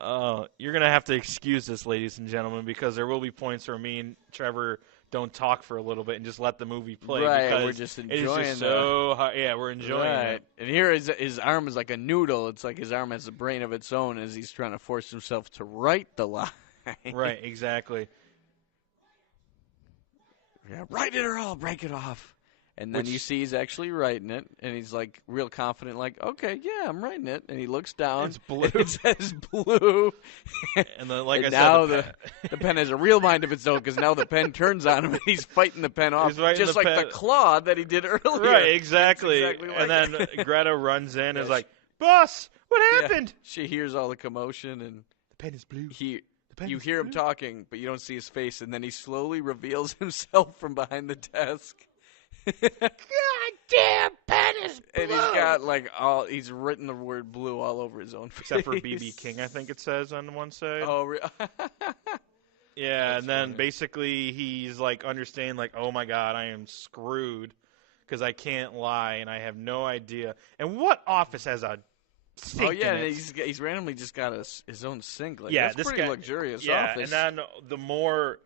You're gonna have to excuse this, ladies and gentlemen, because there will be points where me and Trevor don't talk for a little bit and just let the movie play. Right, because we're just enjoying it. So hard. Yeah, we're enjoying it. And here his arm is like a noodle. It's like his arm has a brain of its own as he's trying to force himself to write the line. Right, exactly. Yeah, write it or I'll break it off. And then you see he's actually writing it, and he's like real confident, like, "Okay, yeah, I'm writing it." And he looks down. It's blue. It says blue. And then, like and I now said, the pen has a real mind of its own because now the pen turns on him and he's fighting the pen off, just like the claw that he did earlier. Right, exactly. And then Greta runs in and is like, "Boss, what happened?" Yeah, she hears all the commotion and the pen is blue. You hear him talking, but you don't see his face, and then he slowly reveals himself from behind the desk. God damn, pen is blue! And he's got he's written the word blue all over his own face. Except for BB King, I think it says on one side. Oh, yeah, that's and then funny. Basically he's like understanding, like, oh my God, I am screwed because I can't lie and I have no idea. And what office has a sink? Oh yeah, in it? he's randomly just got his own sink. Like, yeah, that's this pretty guy, luxurious yeah, office. and then the more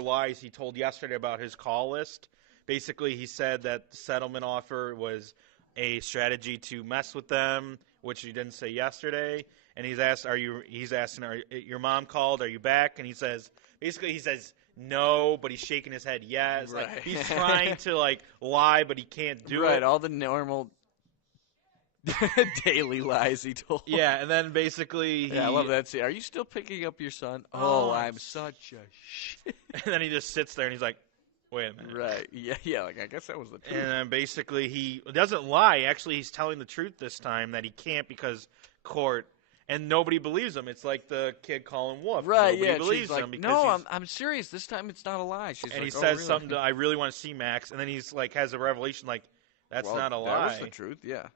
lies he told yesterday about his call list. Basically, he said that the settlement offer was a strategy to mess with them, which he didn't say yesterday. And he's asking, your mom called? Are you back? And he says no, but he's shaking his head yes. Right. Like he's trying to like lie, but he can't do it. Right, all the normal daily lies he told. Yeah, and then basically I love that scene. Are you still picking up your son? Oh, I'm such a shit. And then he just sits there and he's like, wait a minute. Right. Yeah, like I guess that was the truth. And then basically he doesn't lie. Actually, he's telling the truth this time that he can't because court. And nobody believes him. It's like the kid calling Wolf. Right, nobody believes she's him like, because no, I'm serious. This time it's not a lie. She's and like, he says really? something I really want to see Max. And then he's like has a revelation like, that's not a lie. That was the truth, yeah.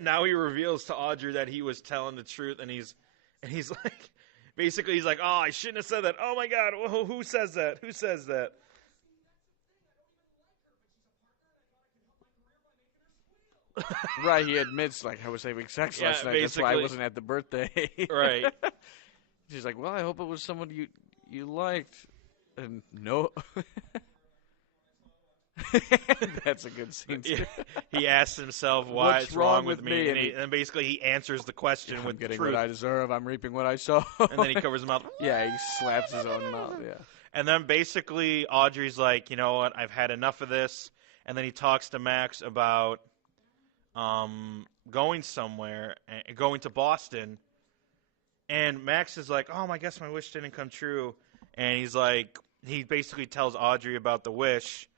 Now he reveals to Audrey that he was telling the truth. And he's like, basically he's like, oh, I shouldn't have said that. Oh, my God. Who says that? Who says that? Right, he admits, like, I was having sex last night. That's why I wasn't at the birthday. Right. She's like, well, I hope it was someone you liked. And no. That's a good scene, too. He asks himself why What's it's wrong with me? me. And basically he answers the question with I'm getting truth. what I deserve. I'm reaping what I sow. And then he covers his mouth. Yeah, he slaps his own mouth, yeah. And then basically Audrey's like, you know what, I've had enough of this. And then he talks to Max about going somewhere, going to Boston. And Max is like, oh, I guess my wish didn't come true. And he's like, he basically tells Audrey about the wish.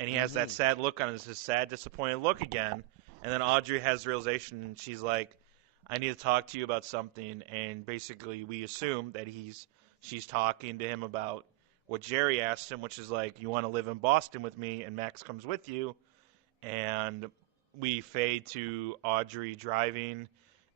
And he has that sad look on his sad, disappointed look again. And then Audrey has the realization, and she's like, I need to talk to you about something. And basically we assume that she's talking to him about what Jerry asked him, which is like, you want to live in Boston with me? And Max comes with you. And we fade to Audrey driving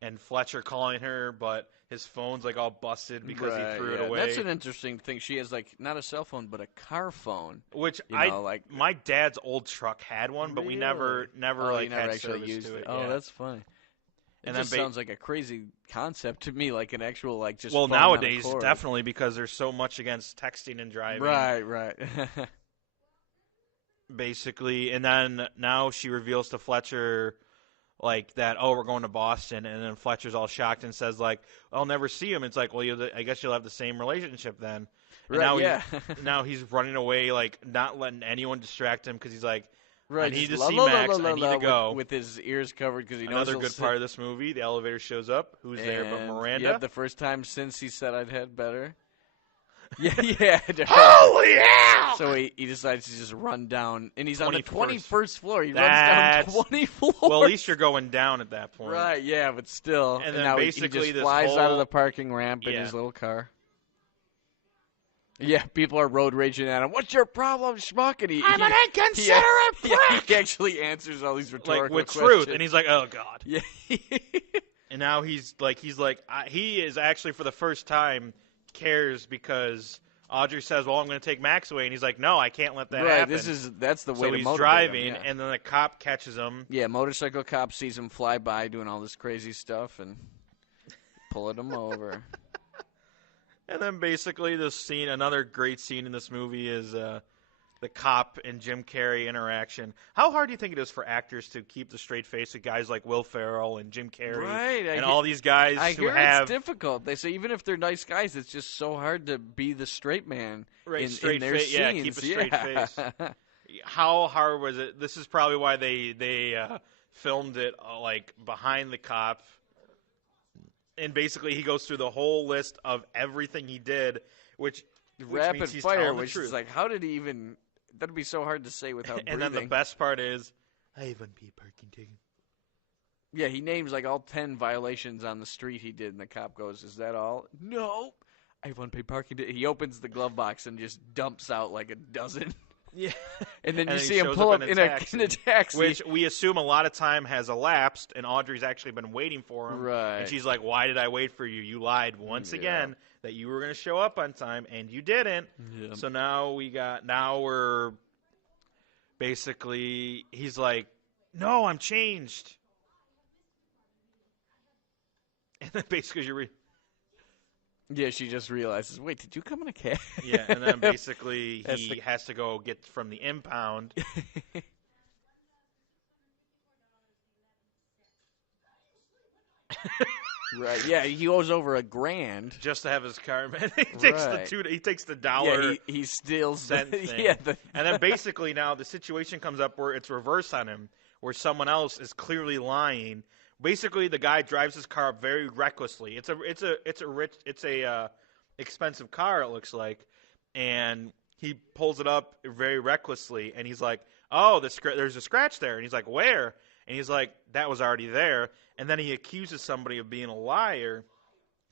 and Fletcher calling her, but his phone's like all busted because he threw it away. That's an interesting thing. She has like not a cell phone, but a car phone. Which like my dad's old truck had one, but we never had actually used it. Oh, that's funny. And that sounds like a crazy concept to me, like an actual like just. Well, phone nowadays on a cord. definitely because there's so much against texting and driving. Right. Basically, and then now she reveals to Fletcher like that, oh, we're going to Boston, and then Fletcher's all shocked and says like, I'll never see him. It's like, well, I guess you'll have the same relationship then. And now he's running away, like not letting anyone distract him because he's like, I need to see Max. I need to go with his ears covered because he knows. Another good part of this movie: the elevator shows up. Who's there but Miranda? Yep, the first time since he said I'd had better. Yeah. Holy hell! So he decides to just run down, and he's on the 21st 21st floor. He runs down 20 floors. Well, at least you're going down at that point. Right, yeah, but still. And then now basically he just flies whole... out of the parking ramp in his little car. Yeah, people are road raging at him. What's your problem, schmuck? And I'm an inconsiderate prick! He actually answers all these rhetorical with questions. truth, and he's like, oh, God. Yeah. And now he is actually, for the first time, cares because Audrey says, well, I'm going to take Max away. And he's like, no, I can't let that happen. That's the way to motivate him. So he's driving, and then the cop catches him. Yeah, motorcycle cop sees him fly by doing all this crazy stuff and pulling him over. And then basically this scene, another great scene in this movie is the cop and Jim Carrey interaction. How hard do you think it is for actors to keep the straight face with guys like Will Ferrell and Jim Carrey and all these guys who have... It's difficult. They say even if they're nice guys, it's just so hard to be the straight man in their scenes. Yeah, keep a straight face. How hard was it? This is probably why they filmed it like behind the cop. And basically he goes through the whole list of everything he did, which rapid means he's fire, which truth. is like, how did he even... That'd be so hard to say without breathing. And then the best part is, I have unpaid parking ticket. Yeah, he names like all 10 violations on the street he did, and the cop goes, is that all? No. I have unpaid parking ticket. He opens the glove box and just dumps out like a dozen. Yeah. And then you see him pull up in a taxi. Which we assume a lot of time has elapsed, and Audrey's actually been waiting for him. Right. And she's like, why did I wait for you? You lied once again that you were going to show up on time, and you didn't. Yeah. So now we're basically, he's like, no, I'm changed. And then basically yeah, she just realizes, wait, did you come in a cab? Yeah, and then basically he has to go get from the impound. Right. Yeah, he owes over $1,000 just to have his car. Man, Right. he takes the dollar. Yeah, he steals cent the thing. yeah. And then basically now the situation comes up where it's reverse on him, where someone else is clearly lying. Basically, the guy drives his car up very recklessly. It's a expensive car. It looks like, and he pulls it up very recklessly, and he's like, "Oh, there's a scratch there," and he's like, "Where?" And he's like, "That was already there." And then he accuses somebody of being a liar.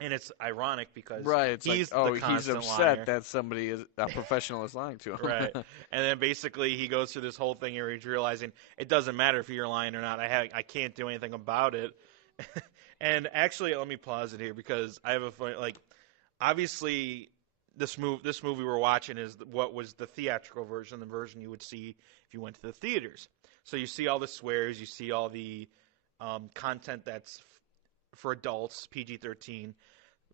And it's ironic because It's he's like, the he's constant upset liar. that a professional is lying to him. Right. And then basically he goes through this whole thing where he's realizing it doesn't matter if you're lying or not. I can't do anything about it. And actually, let me pause it here because I have obviously this movie we're watching is what was the theatrical version, the version you would see if you went to the theaters. So you see all the swears, you see all the content that's for adults, PG-13.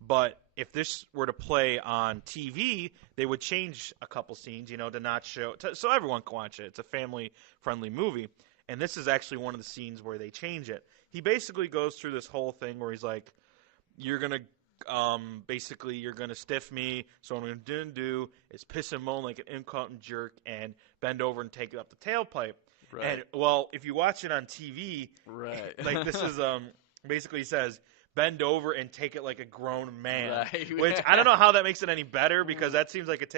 But if this were to play on TV, they would change a couple scenes, to not show, so everyone can watch it. It's a family-friendly movie. And this is actually one of the scenes where they change it. He basically goes through this whole thing where he's like, you're going to stiff me, so what I'm going to do is piss and moan like an incompetent jerk and bend over and take it up the tailpipe. Right. And, well, if you watch it on TV, Right. like this is basically says, bend over and take it like a grown man. Right. Which I don't know how that makes it any better because that seems like it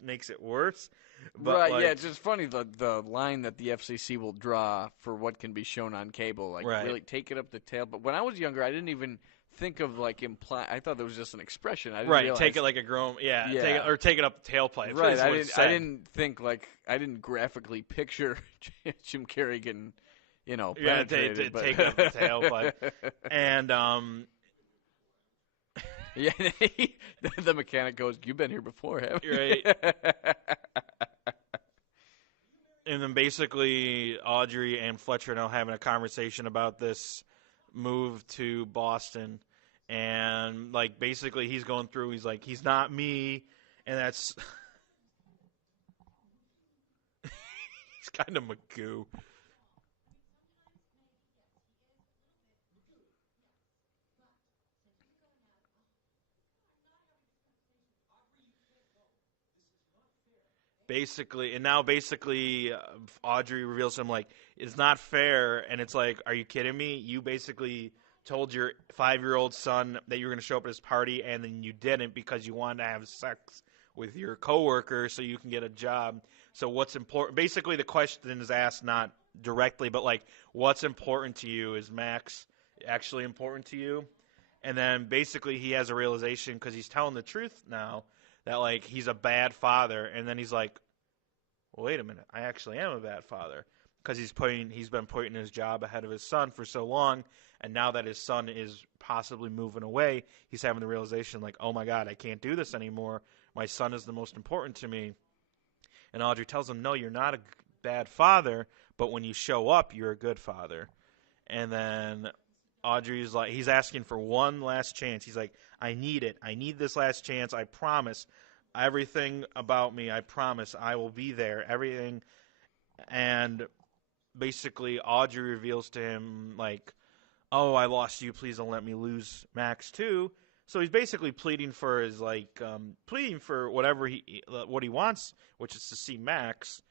makes it worse. But right, like, yeah, it's just funny the line that the FCC will draw for what can be shown on cable, like right. really take it up the tail. But when I was younger, I didn't even think of imply. I thought that was just an expression. I didn't realize, take it like a grown, take it up the tailpipe. Right, I didn't think I didn't graphically picture Jim Carrey getting, penetrated, take it up the tailpipe, and yeah, the mechanic goes, "You've been here before, haven't you?" Right. And then basically Audrey and Fletcher are now having a conversation about this move to Boston. And, basically he's going through, he's like, he's not me. And that's... he's kind of Magoo. Basically, Audrey reveals to him, it's not fair, and it's like, are you kidding me? You basically told your 5-year-old son that you were going to show up at his party, and then you didn't because you wanted to have sex with your coworker so you can get a job. So what's important? Basically, the question is asked not directly, but, what's important to you? Is Max actually important to you? And then, basically, he has a realization because he's telling the truth now, that, he's a bad father, and then he's like, well, wait a minute, I actually am a bad father, because he's been putting his job ahead of his son for so long, and now that his son is possibly moving away, he's having the realization, oh my God, I can't do this anymore, my son is the most important to me, and Audrey tells him, no, you're not a bad father, but when you show up, you're a good father, and then Audrey's he's asking for one last chance. He's like, I need it. I need this last chance. I promise. Everything about me, I promise. I will be there. Everything. And basically, Audrey reveals to him, oh, I lost you. Please don't let me lose Max, too. So he's basically pleading for his, pleading for what he wants, which is to see Max.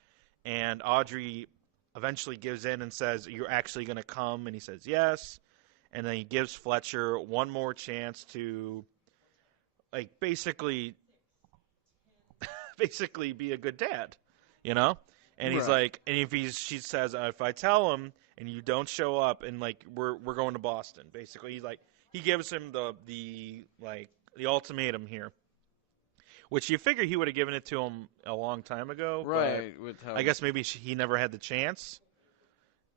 And Audrey eventually gives in and says, you're actually going to come? And he says, yes. And then he gives Fletcher one more chance to, basically be a good dad, And he's right. and she says, if I tell him and you don't show up, and we're going to Boston. Basically, he gives him the ultimatum here, which you figure he would have given it to him a long time ago, right? But I guess maybe he never had the chance.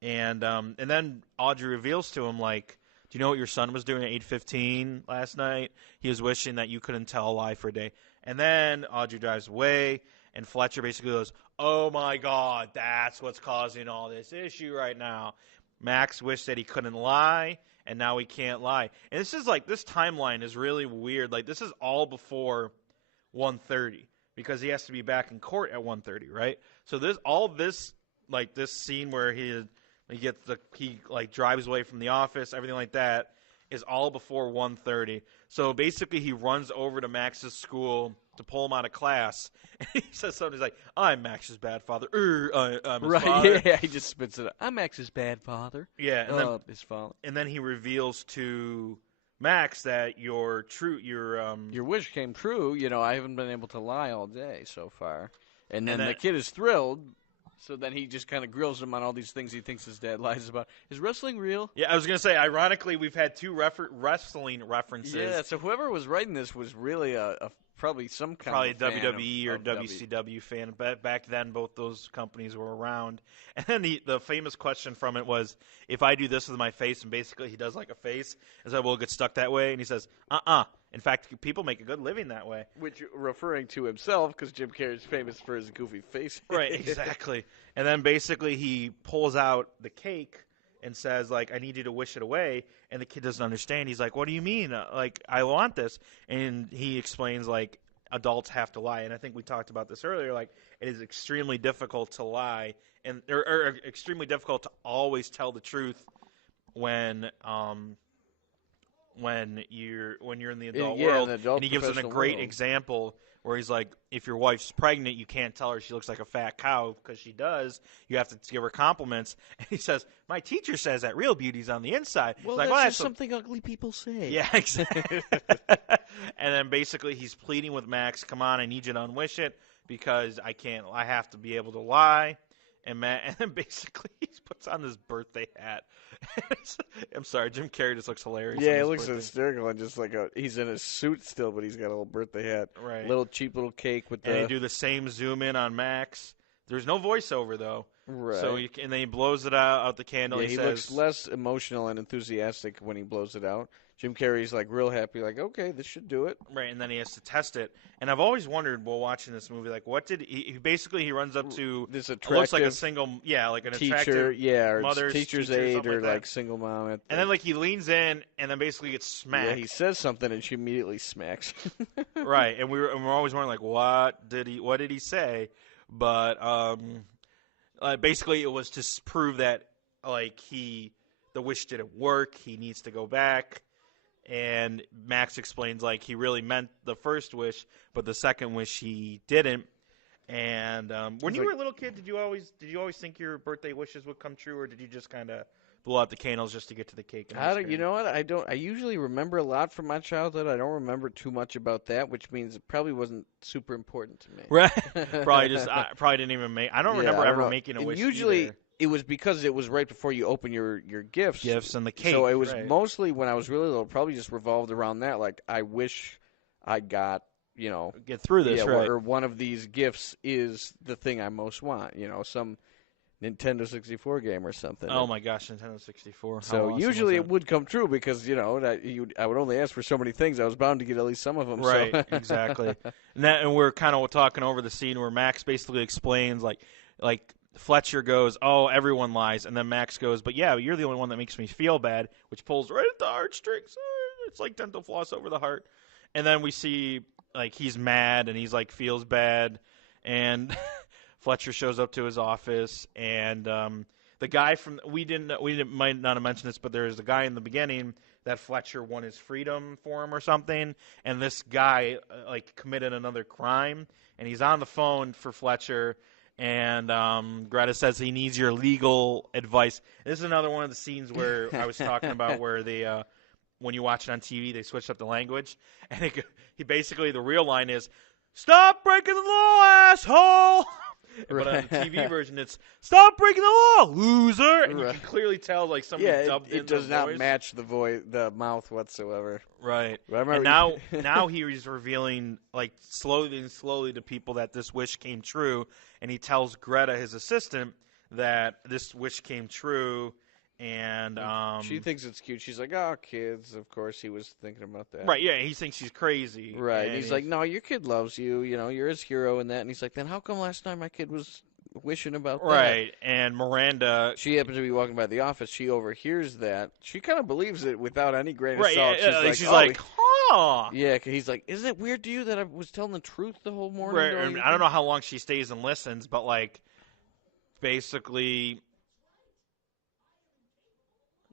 And then Audrey reveals to him, do you know what your son was doing at 8:15 last night? He was wishing that you couldn't tell a lie for a day. And then Audrey drives away, and Fletcher basically goes, oh my God, that's what's causing all this issue right now. Max wished that he couldn't lie, and now he can't lie. And this is this timeline is really weird. This is all before 1:30 because he has to be back in court at 1:30, right? So this scene where he drives away from the office, everything like that, is all before 1:30. So basically, he runs over to Max's school to pull him out of class, and he says something. He's like, "I'm Max's bad father. I'm his father." Yeah, he just spits it out. I'm Max's bad father. Yeah, and his father. And then he reveals to Max that your wish came true. I haven't been able to lie all day so far. And then the kid is thrilled. So then he just kind of grills him on all these things he thinks his dad lies about. Is wrestling real? Yeah, I was going to say, ironically, we've had two wrestling references. Yeah, so whoever was writing this was really probably some kind of WWE or WCW fan. Back then, both those companies were around. And then the famous question from it was, if I do this with my face, and basically he does like a face, and so will it get stuck that way? And he says, In fact, people make a good living that way. Which, referring to himself, because Jim Carrey's famous for his goofy face. Right, exactly. And then basically he pulls out the cake and says, like, I need you to wish it away. And the kid doesn't understand. He's like, what do you mean? Like, I want this. And he explains, like, adults have to lie. And I think we talked about this earlier. Like, it is extremely difficult to lie, or extremely difficult to always tell the truth when you're in the adult world. And he gives it a great example where he's like, if your wife's pregnant, you can't tell her she looks like a fat cow because she does. You have to give her compliments. And he says, my teacher says that real beauty's on the inside. Well, like, that's just something ugly people say. Yeah, exactly. And then basically he's pleading with Max, come on, I need you to unwish it because I have to be able to lie. And then basically he puts on this birthday hat. I'm sorry, Jim Carrey just looks hilarious. Yeah, he looks hysterical and just like he's in a suit still, but he's got a little birthday hat. Right. Little cheap little cake with And they do the same zoom in on Max. There's no voiceover though. Right. So and then he blows it out the candle. Yeah, he looks less emotional and enthusiastic when he blows it out. Jim Carrey's like real happy, like, okay, this should do it. Right, and then he has to test it. And I've always wondered while watching this movie, like, what did he basically runs up to this attractive, looks like a single, like an teacher, attractive or teacher's aide, or like single mom. And then like he leans in and then basically gets smacked. Yeah, he says something and she immediately smacks. Right, and we're always wondering like, what did he say? But basically it was to prove that like the wish didn't work. He needs to go back. And Max explains like he really meant the first wish, but the second wish he didn't. And when you were a little kid, did you always think your birthday wishes would come true, or did you just kind of blow out the candles just to get to the cake? You know what? I don't. I usually remember a lot from my childhood. I don't remember too much about that, which means it probably wasn't super important to me. Right? Probably didn't even make. I don't remember ever making a wish. Usually. Either. It was because it was right before you open your gifts. Gifts and the cake. So it was mostly when I was really little, probably just revolved around that. Like, I wish I got, get through this, right? Or one of these gifts is the thing I most want. Some Nintendo 64 game or something. Oh my gosh, Nintendo 64. So awesome usually it would come true because I would only ask for so many things. I was bound to get at least some of them. Right, so. Exactly. And we're kind of talking over the scene where Max basically explains like. Fletcher goes, oh, everyone lies. And then Max goes, but yeah, you're the only one that makes me feel bad, which pulls right at the heartstrings. It's like dental floss over the heart. And then we see, like, he's mad and he's, like, feels bad. And Fletcher shows up to his office. And the guy from – we might not have mentioned this, but there's a guy in the beginning that Fletcher won his freedom for him or something. And this guy, committed another crime. And he's on the phone for Fletcher. And Greta says he needs your legal advice. This is another one of the scenes where I was talking about where they, when you watch it on TV, they switched up the language. And he basically, the real line is, stop breaking the law, asshole! But on the TV version, it's, stop breaking the law, loser! And you can clearly tell, like, somebody dubbed in the voice. It does not match the mouth whatsoever. Right. And now he's revealing, like, slowly to people that this wish came true. And he tells Greta, his assistant, that this wish came true. And she thinks it's cute. She's like, oh, kids. Of course, he was thinking about that. Right, yeah. He thinks she's crazy. Right. And he's like, no, your kid loves you. You're his hero in that. And he's like, then how come last time my kid was wishing about that? Right. And Miranda. She happens to be walking by the office. She overhears that. She kind of believes it without any grain of salt. Yeah, she's like, huh. Yeah, he's like, isn't it weird to you that I was telling the truth the whole morning? Right. And I don't know how long she stays and listens, but, like, basically.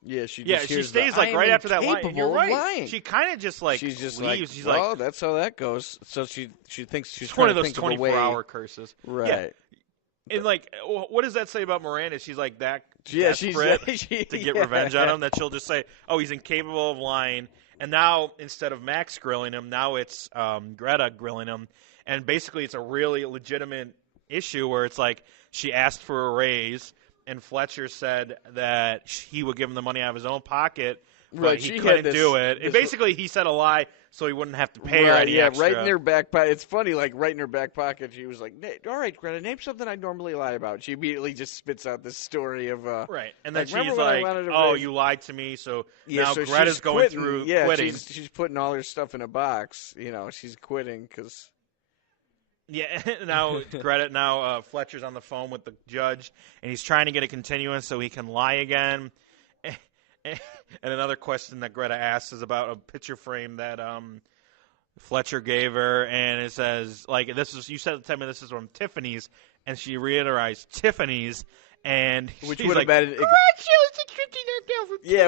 Yeah, she stays like right after that line. And you're right. Lying. She kind of just like she's just leaves. Like, she's well, like, that's how that goes. So she thinks she's it's trying one of to those think of a way. 24-hour curses. Right. Yeah. And like, what does that say about Miranda? She's like that desperate to get revenge on him that she'll just say, "Oh, he's incapable of lying." And now instead of Max grilling him, now it's Greta grilling him. And basically, it's a really legitimate issue where it's like she asked for a raise, and Fletcher said that he would give him the money out of his own pocket, but he couldn't do it. And basically, he said a lie so he wouldn't have to pay her any extra. Right in her back pocket. It's funny, like right in her back pocket, she was like, "All right, Greta, name something I normally lie about." She immediately just spits out this story of right, and then she's like, "Oh, you lied to me." So now so Greta's going through quitting. She's putting all her stuff in a box. She's quitting because. Yeah, now Fletcher's on the phone with the judge, and he's trying to get a continuance so he can lie again. And another question that Greta asks is about a picture frame that Fletcher gave her, and it says, like, "This is, you said to me this is from Tiffany's," and she reiterates Tiffany's, and which she's would like, have been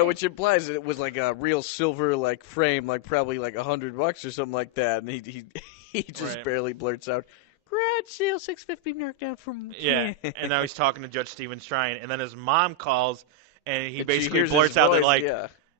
which implies that it was like a real silver like frame, like probably like $100 or something like that, and he just barely blurts out, "Garage sale, $650 knocked down from." Yeah, and now he's talking to Judge Stephen Strine, and then his mom calls, and he basically blurts out that like,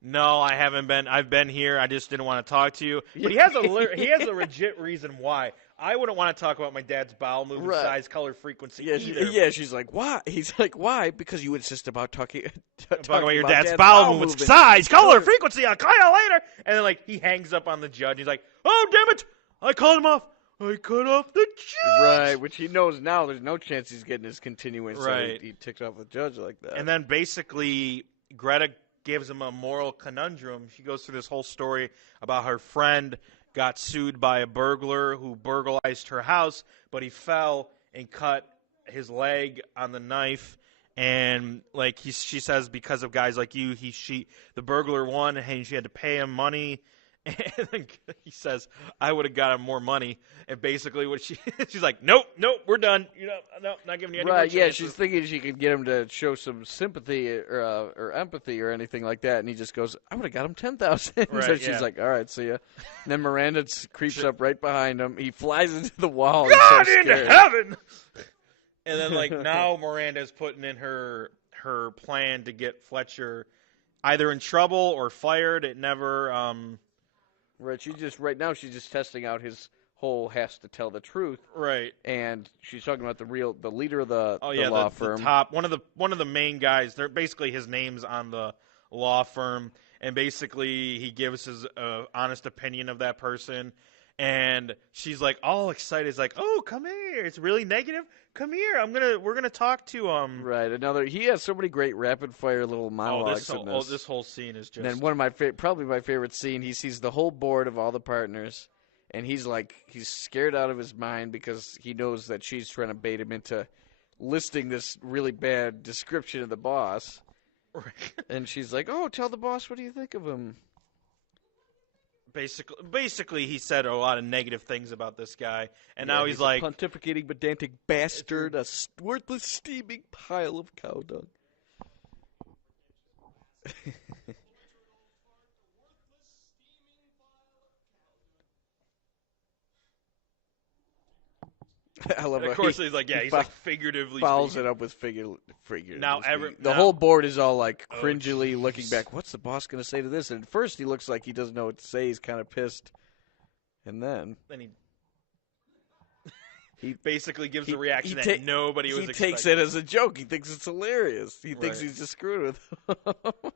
"No, I haven't been. I've been here. I just didn't want to talk to you." But he has a legit reason why. I wouldn't want to talk about my dad's bowel movement, size, color, frequency either. She's like, "Why?" He's like, "Why?" Because you insist about talking about your dad's bowel movement, size, color, frequency. I'll call you later. And then like he hangs up on the judge. He's like, "Oh, damn it! I called him off. I cut off the judge." Right, which he knows now. There's no chance he's getting his continuance. Right, so he ticked off the judge like that. And then basically Greta gives him a moral conundrum. She goes through this whole story about her friend got sued by a burglar who burglarized her house, but he fell and cut his leg on the knife. And like she says, because of guys like you, the burglar won, and she had to pay him money. And then he says, "I would have got him more money." And basically, what she's like, "Nope, we're done. No, not giving you any more chances." Yeah, she's thinking she could get him to show some sympathy or empathy or anything like that, and he just goes, "I would have got him $10,000." So she's like, "All right, see ya." And then Miranda creeps up right behind him. He flies into the wall. God He's so into heaven! And then like now Miranda's putting in her plan to get Fletcher either in trouble or fired. It never. Right, right now she's just testing out his whole has to tell the truth. Right, and she's talking about the leader of the law firm. The top one of the main guys. They're basically his name's on the law firm, and basically he gives his honest opinion of that person. And she's like all excited. It's like, "Oh, come here! It's really negative. Come here. We're gonna talk to him." Right. He has so many great rapid fire little monologues in this. This whole scene is just. And then one of my probably my favorite scene. He sees the whole board of all the partners, and he's scared out of his mind because he knows that she's trying to bait him into listing this really bad description of the boss. Right. And she's like, "Oh, tell the boss what do you think of him." Basically, he said a lot of negative things about this guy, and now he's like a pontificating, pedantic bastard, a worthless, steaming pile of cow dung. I love it. Of course, he's like figuratively follows it up with figuratively. Now, the whole board is all like cringily looking back. What's the boss going to say to this? And at first, he looks like he doesn't know what to say. He's kind of pissed, and then he basically gives a reaction that nobody was expecting. He takes it as a joke. He thinks it's hilarious. He thinks he's just screwed with him.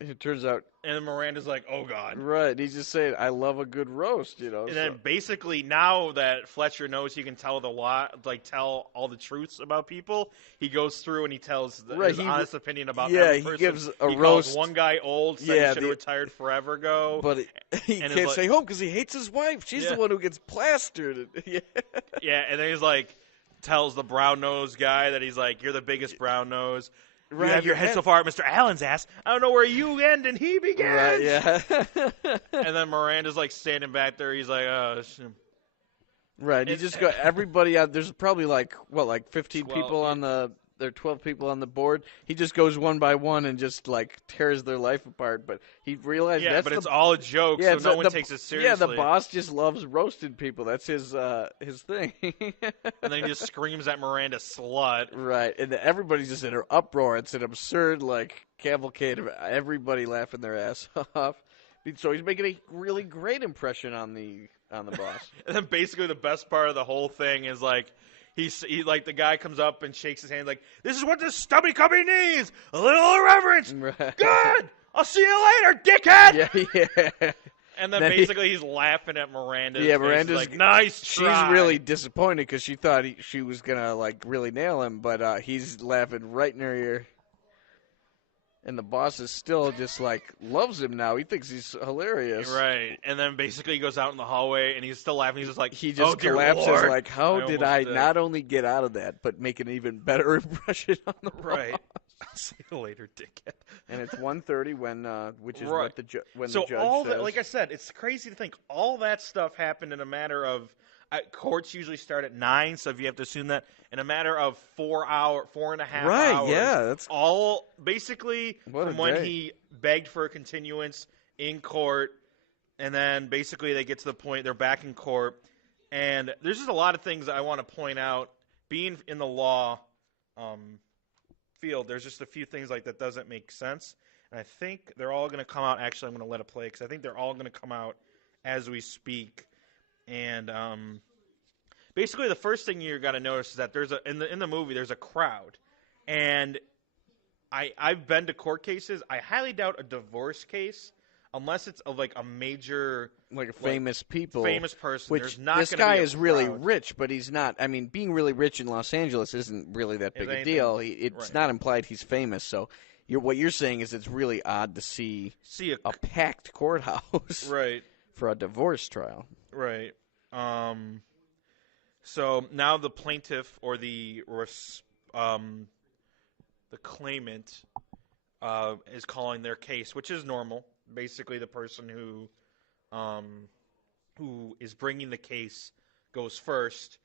It turns out. And Miranda's like, "Oh, God." Right. He's just saying, "I love a good roast," And then basically now that Fletcher knows he can tell tell all the truths about people, he goes through and he tells his honest opinion about every person. He gives a roast. Calls one guy old, said he should have retired forever ago. But he can't stay home because he hates his wife. She's the one who gets plastered. Yeah, and then he's like, tells the brown-nosed guy that he's like, "You're the biggest brown nose. You have your head so far at Mr. Allen's ass. I don't know where you end and he begins." Right, yeah. And then Miranda's like standing back there. He's like, Right. You just go everybody out. There's probably like 15 12, people on the. There are 12 people on the board. He just goes one by one and just like tears their life apart. But he realized but it's all a joke, so no one takes it seriously. Yeah, the boss just loves roasting people. That's his thing. And then he just screams at Miranda, "Slut!" Right, and everybody's just in an uproar. It's an absurd cavalcade of everybody laughing their ass off. So he's making a really great impression on the boss. And then basically the best part of the whole thing is he like the guy comes up and shakes his hand like, "This is what this stubby cubby needs. A little irreverence. Right. Good. I'll see you later, dickhead." Yeah. And then basically he's laughing at Miranda. Yeah, Miranda's like, "Nice try." She's really disappointed because she thought she was gonna really nail him, but he's laughing right in her ear. And the boss is still just loves him now. He thinks he's hilarious. Right. And then basically he goes out in the hallway and he's still laughing. He's just like, he just collapses Lord. How did I not only get out of that, but make an even better impression on the boss? Right. See you later, dickhead. And it's 1:30 when, which is right. what the judge so says. all that, like I said, it's crazy to think all that stuff happened in a matter of. Courts usually start at 9, so if you have to assume that in a matter of 4 and a half hours. Right, yeah. That's all basically from when day. he begged for a continuance in court, and then basically they get to the point they're back in court. And there's just a lot of things I want to point out. Being in the law field, there's just a few things that doesn't make sense. And I think they're all going to come out. Actually, I'm going to let it play because I think they're all going to come out as we speak. And basically, the first thing you're got to notice is that there's in the movie there's a crowd, and I've been to court cases. I highly doubt a divorce case, unless it's of a major famous famous person. Which there's not this gonna guy be a is really crowd. rich, but he's not. I mean, being really rich in Los Angeles isn't really that big a deal. It's right. not implied he's famous. So what you're saying is it's really odd to see a packed courthouse right for a divorce trial. Right. So now the plaintiff or the claimant is calling their case, which is normal. Basically, the person who is bringing the case goes first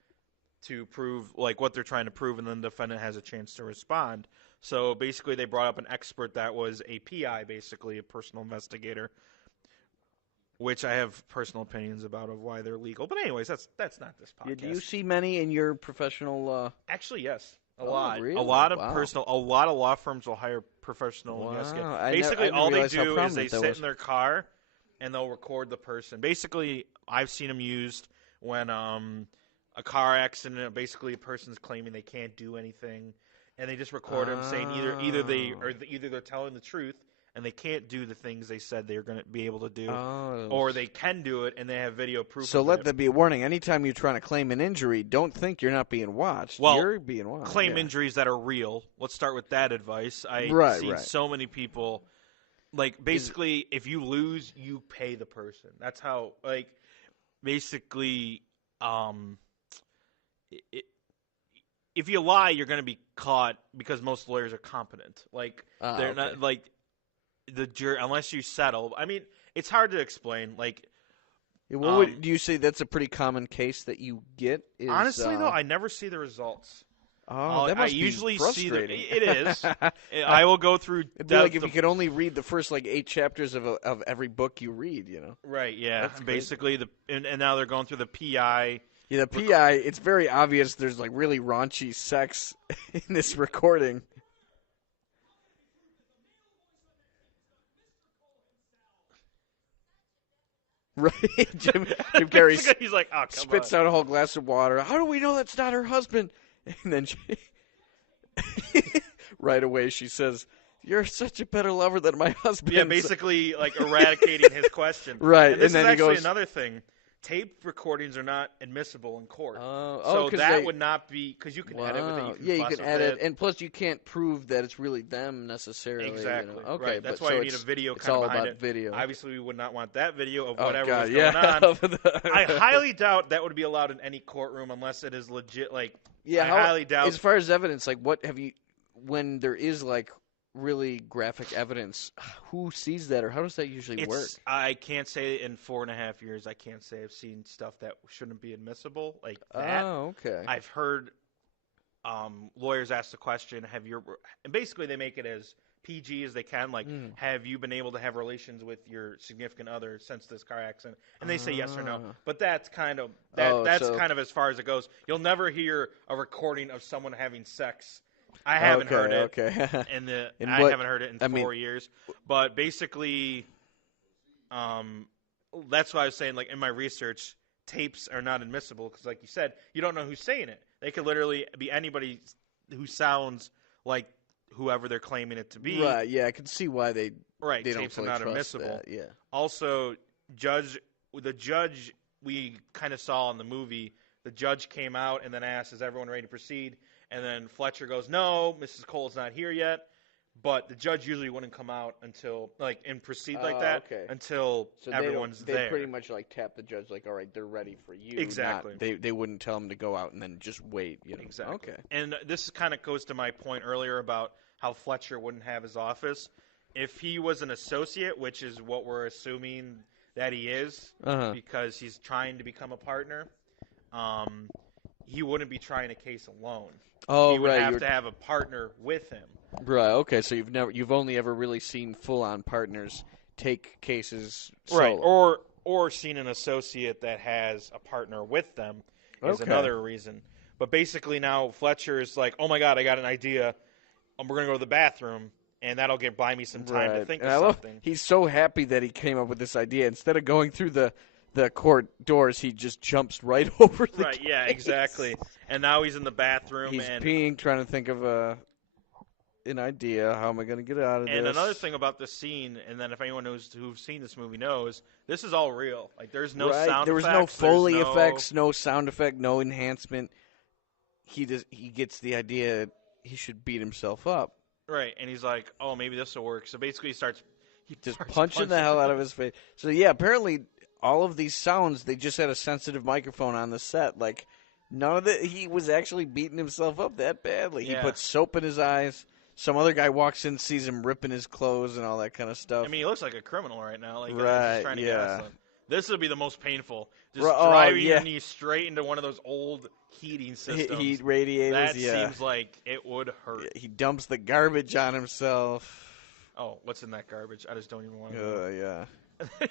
to prove what they're trying to prove, and then the defendant has a chance to respond. So basically, they brought up an expert that was a PI, basically a personal investigator. Which I have personal opinions about of why they're legal, but anyways, that's not this podcast. Do you see many in your professional? Actually, yes, a lot. Really? A lot of wow. A lot of law firms will hire professional investigators. Basically, all they do is they sit in their car and they'll record the person. Basically, I've seen them used when a car accident. Basically, a person's claiming they can't do anything, and they just record them saying either they're telling the truth. And they can't do the things they said they're going to be able to do, or they can do it and they have video proof. So let that be a warning. Anytime you're trying to claim an injury, don't think you're not being watched. Well, you're being watched. Claim injuries that are real. Let's start with that advice. I've seen so many people, basically, if you lose, you pay the person. That's how, basically, if you lie, you're going to be caught because most lawyers are competent. They're not the jury, unless you settle. I mean, it's hard to explain. Do you say that's a pretty common case that you get? Honestly, though, I never see the results. Oh, that must I usually be frustrating. It is. I will go through. It'd be like if you could only read the first 8 chapters of every book you read. Right. Yeah. Basically, and now they're going through the PI. Yeah, the PI. It's very obvious. There's really raunchy sex in this recording. Right, Jim Carrey he's like, oh, spits out a whole glass of water. How do we know that's not her husband? And then right away she says, "You're such a better lover than my husband." Yeah, basically eradicating his question. Right, and this then is he goes, another thing. Tape recordings are not admissible in court. So that would not be because you can edit with it. You can edit, and plus you can't prove that it's really them necessarily. Exactly. Okay, right. That's why you need a video. It's all behind about video. Obviously, we would not want that video of Oh, whatever God, was going on. Yeah. I highly doubt that would be allowed in any courtroom unless it is legit. I highly doubt. As far as evidence, what have you? When there is really graphic evidence, who sees that, or how does that usually work? I can't say in 4.5 years. I can't say I've seen stuff that shouldn't be admissible like that. Oh, okay. I've heard lawyers ask the question, and basically they make it as PG as they can, like, have you been able to have relations with your significant other since this car accident? And they say yes or no. But that's kind of kind of as far as it goes. You'll never hear a recording of someone having sex. I haven't heard it. Okay. I haven't heard it in 4 years. But basically, that's why I was saying, like, in my research, tapes are not admissible because, like you said, you don't know who's saying it. They could literally be anybody who sounds like whoever they're claiming it to be. Right, yeah, I can see why they tapes don't fully are not trust admissible. that, yeah. Also, the judge we kind of saw in the movie, the judge came out and then asked, is everyone ready to proceed? And then Fletcher goes, no, Mrs. Cole's not here yet. But the judge usually wouldn't come out until, and proceed like that until everyone's there. They pretty much, tap the judge, all right, they're ready for you. Exactly. They wouldn't tell him to go out and then just wait. Exactly. Okay. And this kind of goes to my point earlier about how Fletcher wouldn't have his office. If he was an associate, which is what we're assuming that he is, because he's trying to become a partner, he wouldn't be trying a case alone. Oh, he would have to have a partner with him. Right. Okay. So you've only ever really seen full-on partners take cases solo. Right. Or seen an associate that has a partner with them is another reason. But basically now Fletcher is like, oh my God, I got an idea. We're going to go to the bathroom, and that'll buy me some time to think of something. He's so happy that he came up with this idea. Instead of going through the court doors, he just jumps right over the case. Yeah, exactly. And now he's in the bathroom. He's peeing, trying to think of an idea. How am I going to get out of this? And another thing about this scene, and then if anyone knows who's seen this movie knows, this is all real. There's no sound effects. There was no Foley effects, no sound effect, no enhancement. He gets the idea he should beat himself up. Right, and he's like, oh, maybe this will work. So basically he starts punching the hell out of his face. So, yeah, apparently all of these sounds, they just had a sensitive microphone on the set. None of it, he was actually beating himself up that badly. Yeah. He put soap in his eyes. Some other guy walks in, sees him ripping his clothes and all that kind of stuff. I mean, he looks like a criminal right now. He's trying to get us. This would be the most painful. Just driving your knee straight into one of those old heating systems. Heat radiators, that seems like it would hurt. He dumps the garbage on himself. Oh, what's in that garbage? I just don't even want to know. Yeah.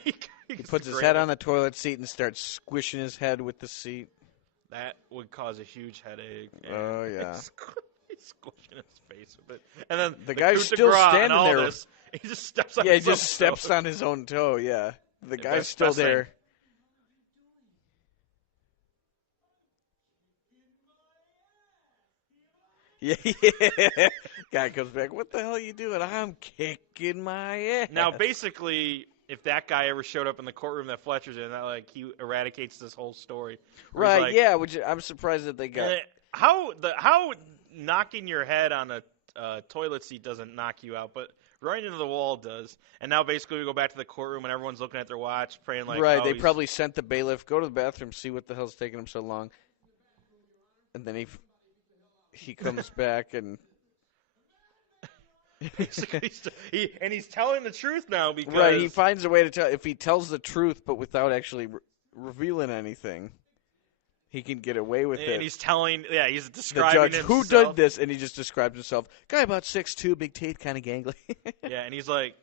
he puts his head on the toilet seat and starts squishing his head with the seat. That would cause a huge headache. Oh, yeah. He's squishing his face with it. And then the guy's still standing there. He just steps on his own toe. Steps on his own toe, yeah. The guy's still there. Yeah. Guy comes back, what the hell are you doing? I'm kicking my ass. Now, basically, if that guy ever showed up in the courtroom that Fletcher's in, he eradicates this whole story. Right, yeah, which I'm surprised that they got. How knocking your head on a toilet seat doesn't knock you out, but running into the wall does. And now basically we go back to the courtroom and everyone's looking at their watch, praying right, they probably sent the bailiff, go to the bathroom, see what the hell's taking him so long. And then he comes back and basically he's telling the truth now because right, he finds a way to tell. If he tells the truth but without actually revealing anything, he can get away with it. And he's he's describing the judge, himself. Who did this? And he just describes himself. Guy about 6'2", big teeth, kind of gangly. Yeah, and he's like,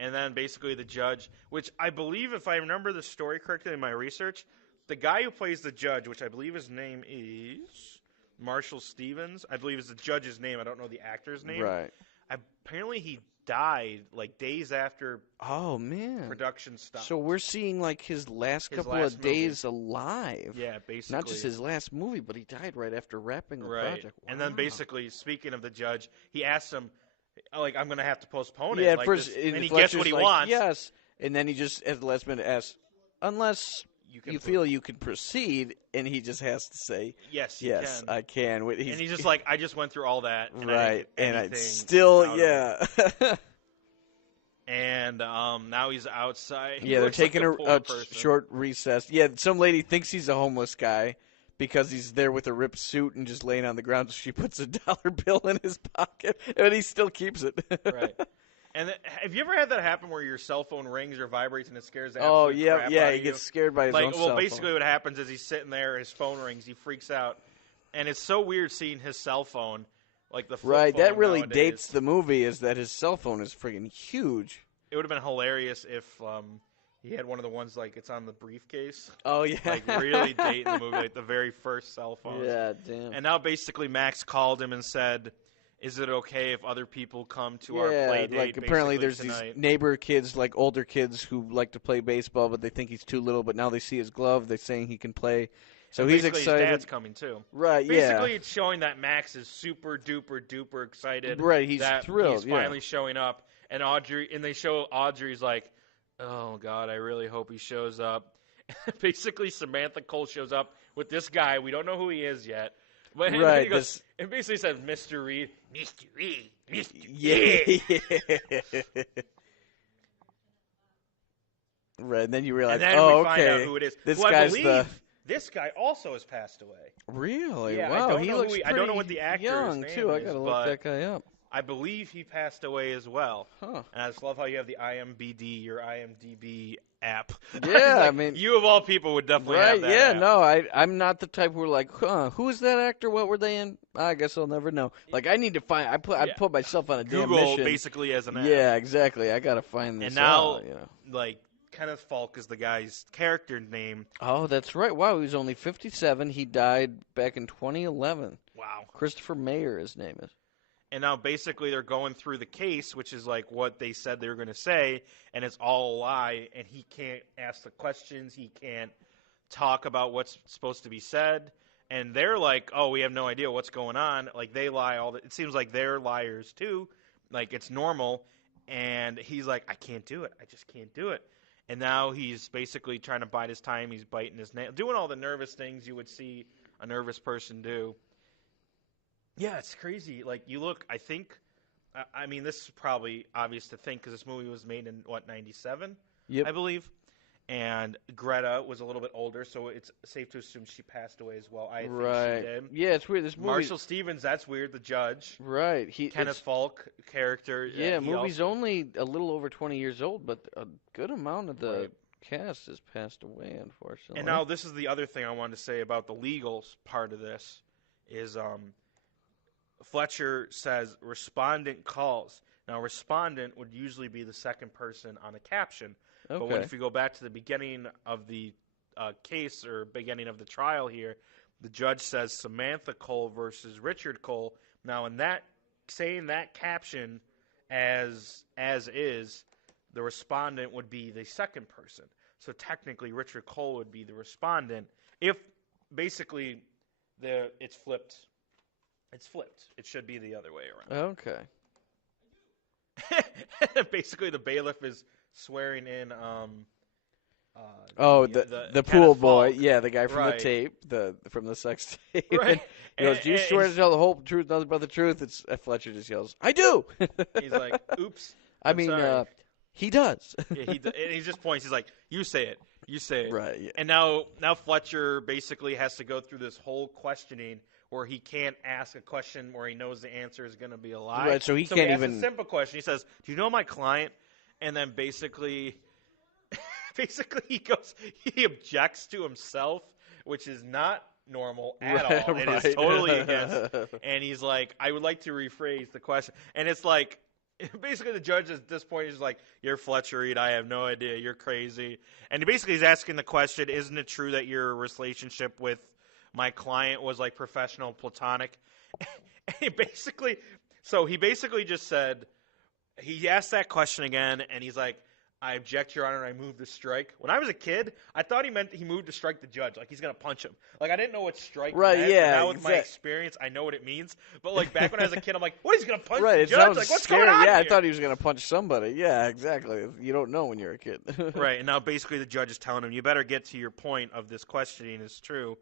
and then basically the judge, which I believe, if I remember the story correctly in my research, the guy who plays the judge, which I believe his name is Marshall Stevens, I believe is the judge's name. I don't know the actor's name. Right. Apparently he died days after production stopped. So we're seeing his last couple of days alive. Yeah, basically. Not just his last movie, but he died right after wrapping the project. Wow. And then basically, speaking of the judge, he asks him, I'm going to have to postpone it. Yeah, at first, and he gets what he wants. Yes, and then he just, at the last minute, asks, unless you feel you can proceed, and he just has to say, yes, I can. And he's just I just went through all that. And right, and I still, And now he's outside. Yeah, they're taking a short recess. Yeah, some lady thinks he's a homeless guy, because he's there with a ripped suit and just laying on the ground. So she puts a dollar bill in his pocket, and he still keeps it. Right. And have you ever had that happen where your cell phone rings or vibrates and it scares the Oh, absolute yeah, crap yeah, out he of gets you? scared by his own cell phone. Basically what happens is he's sitting there, his phone rings, he freaks out, and it's so weird seeing his cell phone, like the flip Right, phone that really nowadays. dates the movie, is that his cell phone is friggin' huge. It would have been hilarious if he had one of the ones like it's on the briefcase. Oh, yeah. Like really dating the movie, like the very first cell phone. Yeah, damn. And now basically Max called him and said, is it okay if other people come to our play date? Like apparently there's tonight? these neighbor kids, like older kids who like to play baseball, but they think he's too little. But now they see his glove, they're saying he can play. So he's excited. His dad's coming too. Right, Basically, it's showing that Max is super duper duper excited. Right, he's that thrilled. He's finally showing up, and they show Audrey's like, oh God, I really hope he shows up. Basically, Samantha Cole shows up with this guy. We don't know who he is yet. But right, he goes, it basically says Mr. Reed. Mr. Reed. Mr. Reed. Yeah. Right, and then you realize, and then we find out who it is. This guy also has passed away. Really? Yeah, wow, he looks I don't know what the actor's young, name too. is, I gotta look that guy up. I believe he passed away as well. Huh. And I just love how you have the IMDb app. Yeah, like, I mean, you of all people would definitely have that. Yeah, app. no, I'm not the type who are like, who is that actor? What were they in? I guess I'll never know. Like, I need to find. I put myself on a damn Google mission. basically as an app. Yeah, exactly. I gotta find this. And now, out, you know. like Kenneth Falk is the guy's character name. Oh, that's right. Wow, he was only 57. He died back in 2011. Wow. Christopher Mayer, his name is. And now basically they're going through the case, which is like what they said they were going to say, and it's all a lie, and he can't ask the questions, he can't talk about what's supposed to be said, and they're like, oh, we have no idea what's going on. Like, they lie it seems like they're liars too, like it's normal, and he's like, I can't do it, I just can't do it. And now he's basically trying to bide his time, he's biting his nail, doing all the nervous things you would see a nervous person do. Yeah, it's crazy. Like, you look, I think, I mean, this is probably obvious to think because this movie was made in, 97, Yep. I believe. And Greta was a little bit older, so it's safe to assume she passed away as well. I think she did. Yeah, it's weird. This movie. Marshall Stevens, that's weird, the judge. Right. Kenneth Falk character. Yeah, movie's only a little over 20 years old, but a good amount of the cast has passed away, unfortunately. And now this is the other thing I wanted to say about the legal part of this is Fletcher says respondent calls. Now, respondent would usually be the second person on a caption. Okay. But if you go back to the beginning of the case or beginning of the trial here, the judge says Samantha Cole versus Richard Cole. Now, in that saying that caption as is, the respondent would be the second person. So technically, Richard Cole would be the respondent. If basically it's flipped. It's flipped. It should be the other way around. Okay. Basically, the bailiff is swearing in. The pool boy. Falk. Yeah, the guy from Right. the tape, from the sex tape. Right. He goes, "Do you swear to tell the whole truth, nothing but the truth?" It's Fletcher just yells, "I do." He's like, "Oops." I mean, he does. Yeah, and he just points. He's like, "You say it. You say it." Right. Yeah. And now Fletcher basically has to go through this whole questioning where he can't ask a question where he knows the answer is going to be a lie. Right. So he can't he asks even. a simple question. He says, "Do you know my client?" And then basically he objects to himself, which is not normal at all. It is totally against. And he's like, I would like to rephrase the question. And it's like, basically the judge at this point is like, you're Fletcher Reed, I have no idea, you're crazy. And basically he's asking the question, isn't it true that your relationship with my client was like professional, platonic? And he basically just said, he asked that question again, and he's like, I object, Your Honor, and I move to strike. When I was a kid, I thought he meant he moved to strike the judge, like he's going to punch him. Like, I didn't know what strike meant. Yeah. Now with my experience, I know what it means. But, like, back when I was a kid, I'm like, what, he's going to punch the It judge? sounds Like, what's scary. going on Yeah, here? I thought he was going to punch somebody. Yeah, exactly. You don't know when you're a kid. Right, and now basically the judge is telling him, you better get to your point of this questioning is true.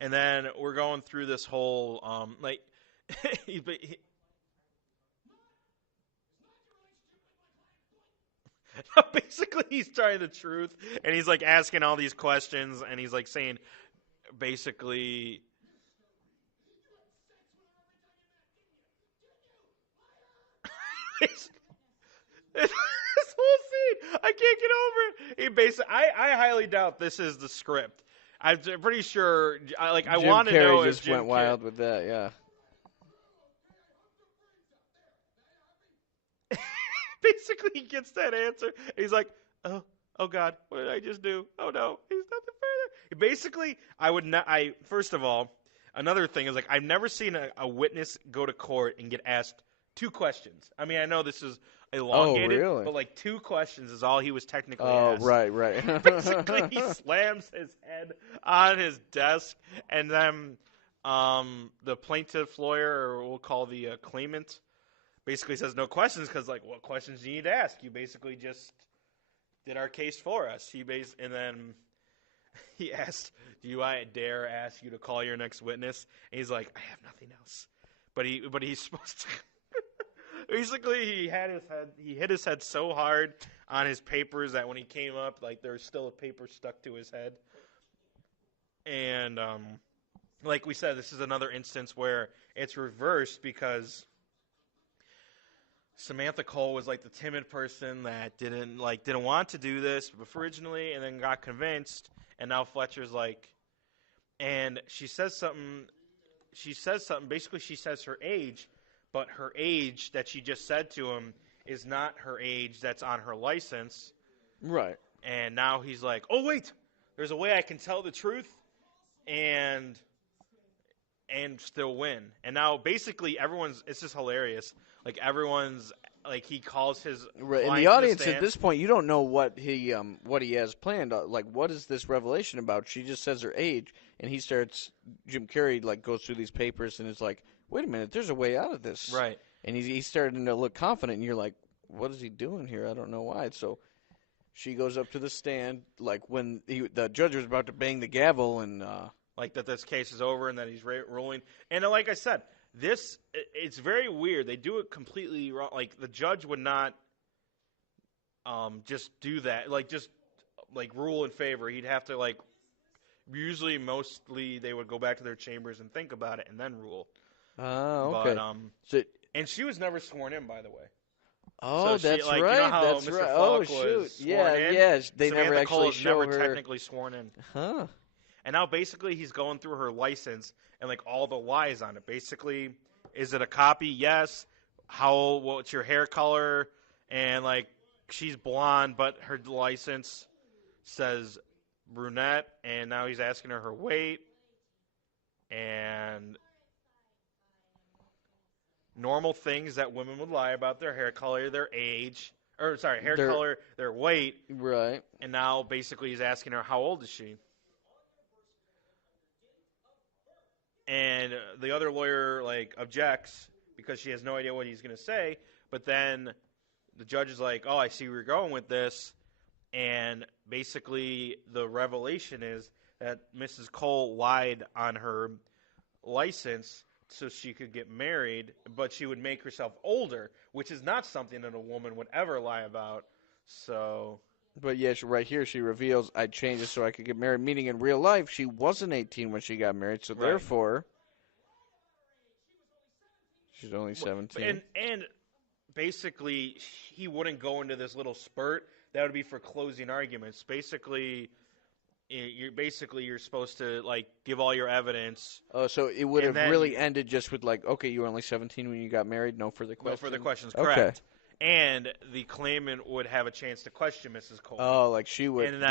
And then we're going through this whole, basically he's telling the truth, and he's like asking all these questions, and he's like saying, basically. this whole scene, I can't get over it. He basically, I highly doubt this is the script. I'm pretty sure. I Jim want to Carrey know if just Jim went wild with that, yeah. Basically, he gets that answer. And he's like, oh God, what did I just do? Oh no, he's nothing further. Basically, I would not. First of all, another thing is like I've never seen a witness go to court and get asked 2 questions. I mean, I know this is elongated, really? but like 2 questions is all he was technically Oh, asked. right. Basically, he slams his head on his desk, and then the plaintiff lawyer, or we'll call the claimant, basically says no questions because, like, what questions do you need to ask? You basically just did our case for us. And then he asked, "Do I dare ask you to call your next witness?" And he's like, "I have nothing else." But he's supposed to. Basically, he hit his head so hard on his papers that when he came up, like there was still a paper stuck to his head. And like we said, this is another instance where it's reversed because Samantha Cole was like the timid person that didn't want to do this originally, and then got convinced. And now Fletcher's like, and she says something. Basically, she says her age, but her age that she just said to him is not her age that's on her license. Right. And now he's like, oh wait, there's a way I can tell the truth, and still win. And now basically it's just hilarious. Like everyone's like he calls his right. In client the to audience stand. at this point, you don't know what he has planned. Like, what is this revelation about? She just says her age, and he starts. Jim Carrey like goes through these papers and is like, wait a minute, there's a way out of this. Right. And he's starting to look confident, and you're like, what is he doing here? I don't know why. So she goes up to the stand, like when the judge was about to bang the gavel, and like that this case is over and that he's ruling. And like I said, it's very weird. They do it completely wrong. Like the judge would not just do that. Like just like rule in favor. He'd have to like mostly they would go back to their chambers and think about it and then rule. Oh, okay. But and she was never sworn in, by the way. Oh, so that's right. right. You know how that's Mr. right. Falk Oh, shoot. was sworn Yeah, in? yes. They Samantha never Cole actually was show never her. technically sworn in. Huh. And now basically he's going through her license and like all the lies on it. Basically, is it a copy? Yes. What's your hair color? And like she's blonde, but her license says brunette. And now he's asking her weight and normal things that women would lie about: their hair color, their age, color, their weight. Right. And now basically he's asking her, how old is she? And the other lawyer like objects because she has no idea what he's going to say. But then the judge is like, oh, I see where you're going with this. And basically the revelation is that Mrs. Cole lied on her license so she could get married, but she would make herself older, which is not something that a woman would ever lie about. So... But yes, right here she reveals I changed it so I could get married, meaning in real life she wasn't 18 when she got married, so therefore she's only 17. And basically he wouldn't go into this little spurt. That would be for closing arguments. Basically you're supposed to like give all your evidence. Oh, so it would have really ended just with like, okay, you were only 17 when you got married, no further questions. No further questions, correct. Okay. And the claimant would have a chance to question Mrs. Cole. Oh, like she would. And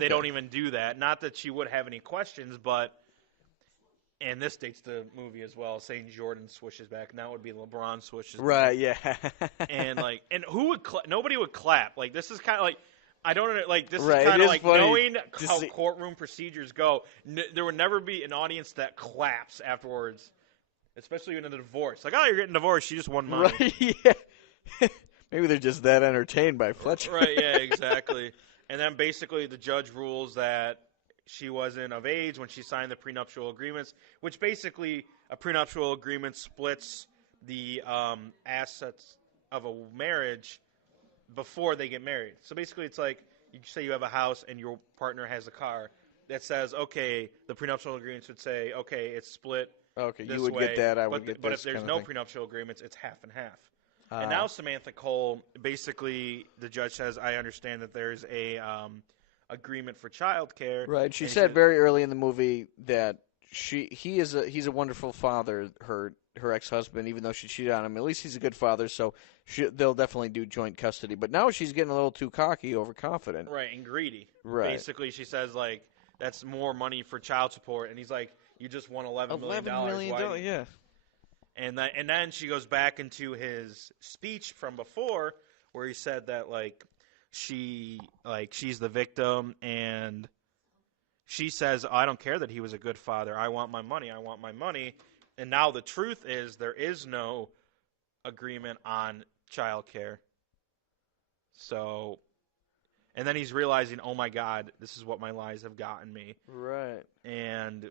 they don't even do that. Not that she would have any questions, but and this dates the movie as well. Saying Jordan swishes back, now it would be LeBron swishes back. Right? Yeah. and who would? Nobody would clap. Like this is kind of like. I don't like this right, is kind of like funny. Knowing how courtroom procedures go. There would never be an audience that claps afterwards, especially in a divorce. Like, oh, you're getting divorced. You just won money. Right? Yeah. Maybe they're just that entertained by Fletcher. Right, yeah, exactly. And then basically the judge rules that she wasn't of age when she signed the prenuptial agreements, which basically a prenuptial agreement splits the assets of a marriage before they get married. So basically it's like you say you have a house and your partner has a car. that says, okay, the prenuptial agreements would say, okay, it's split. Okay, this you would way, get that. I would get but this. if there's kind no of thing. prenuptial agreements, it's half and half. And now Samantha Cole, basically, the judge says, I understand that there's a agreement for child care. Right. She said very early in the movie that he's a wonderful father. Her ex-husband, even though she cheated on him, at least he's a good father. So they'll definitely do joint custody. But now she's getting a little too cocky, overconfident. Right, and greedy. Right. Basically, she says like that's more money for child support, and he's like, you just won $11 million. $11 million, yeah. And then she goes back into his speech from before, where he said that she's the victim, and she says, I don't care that he was a good father. I want my money. I want my money. And now the truth is there is no agreement on child care. So, and then he's realizing, oh my God, this is what my lies have gotten me. Right. And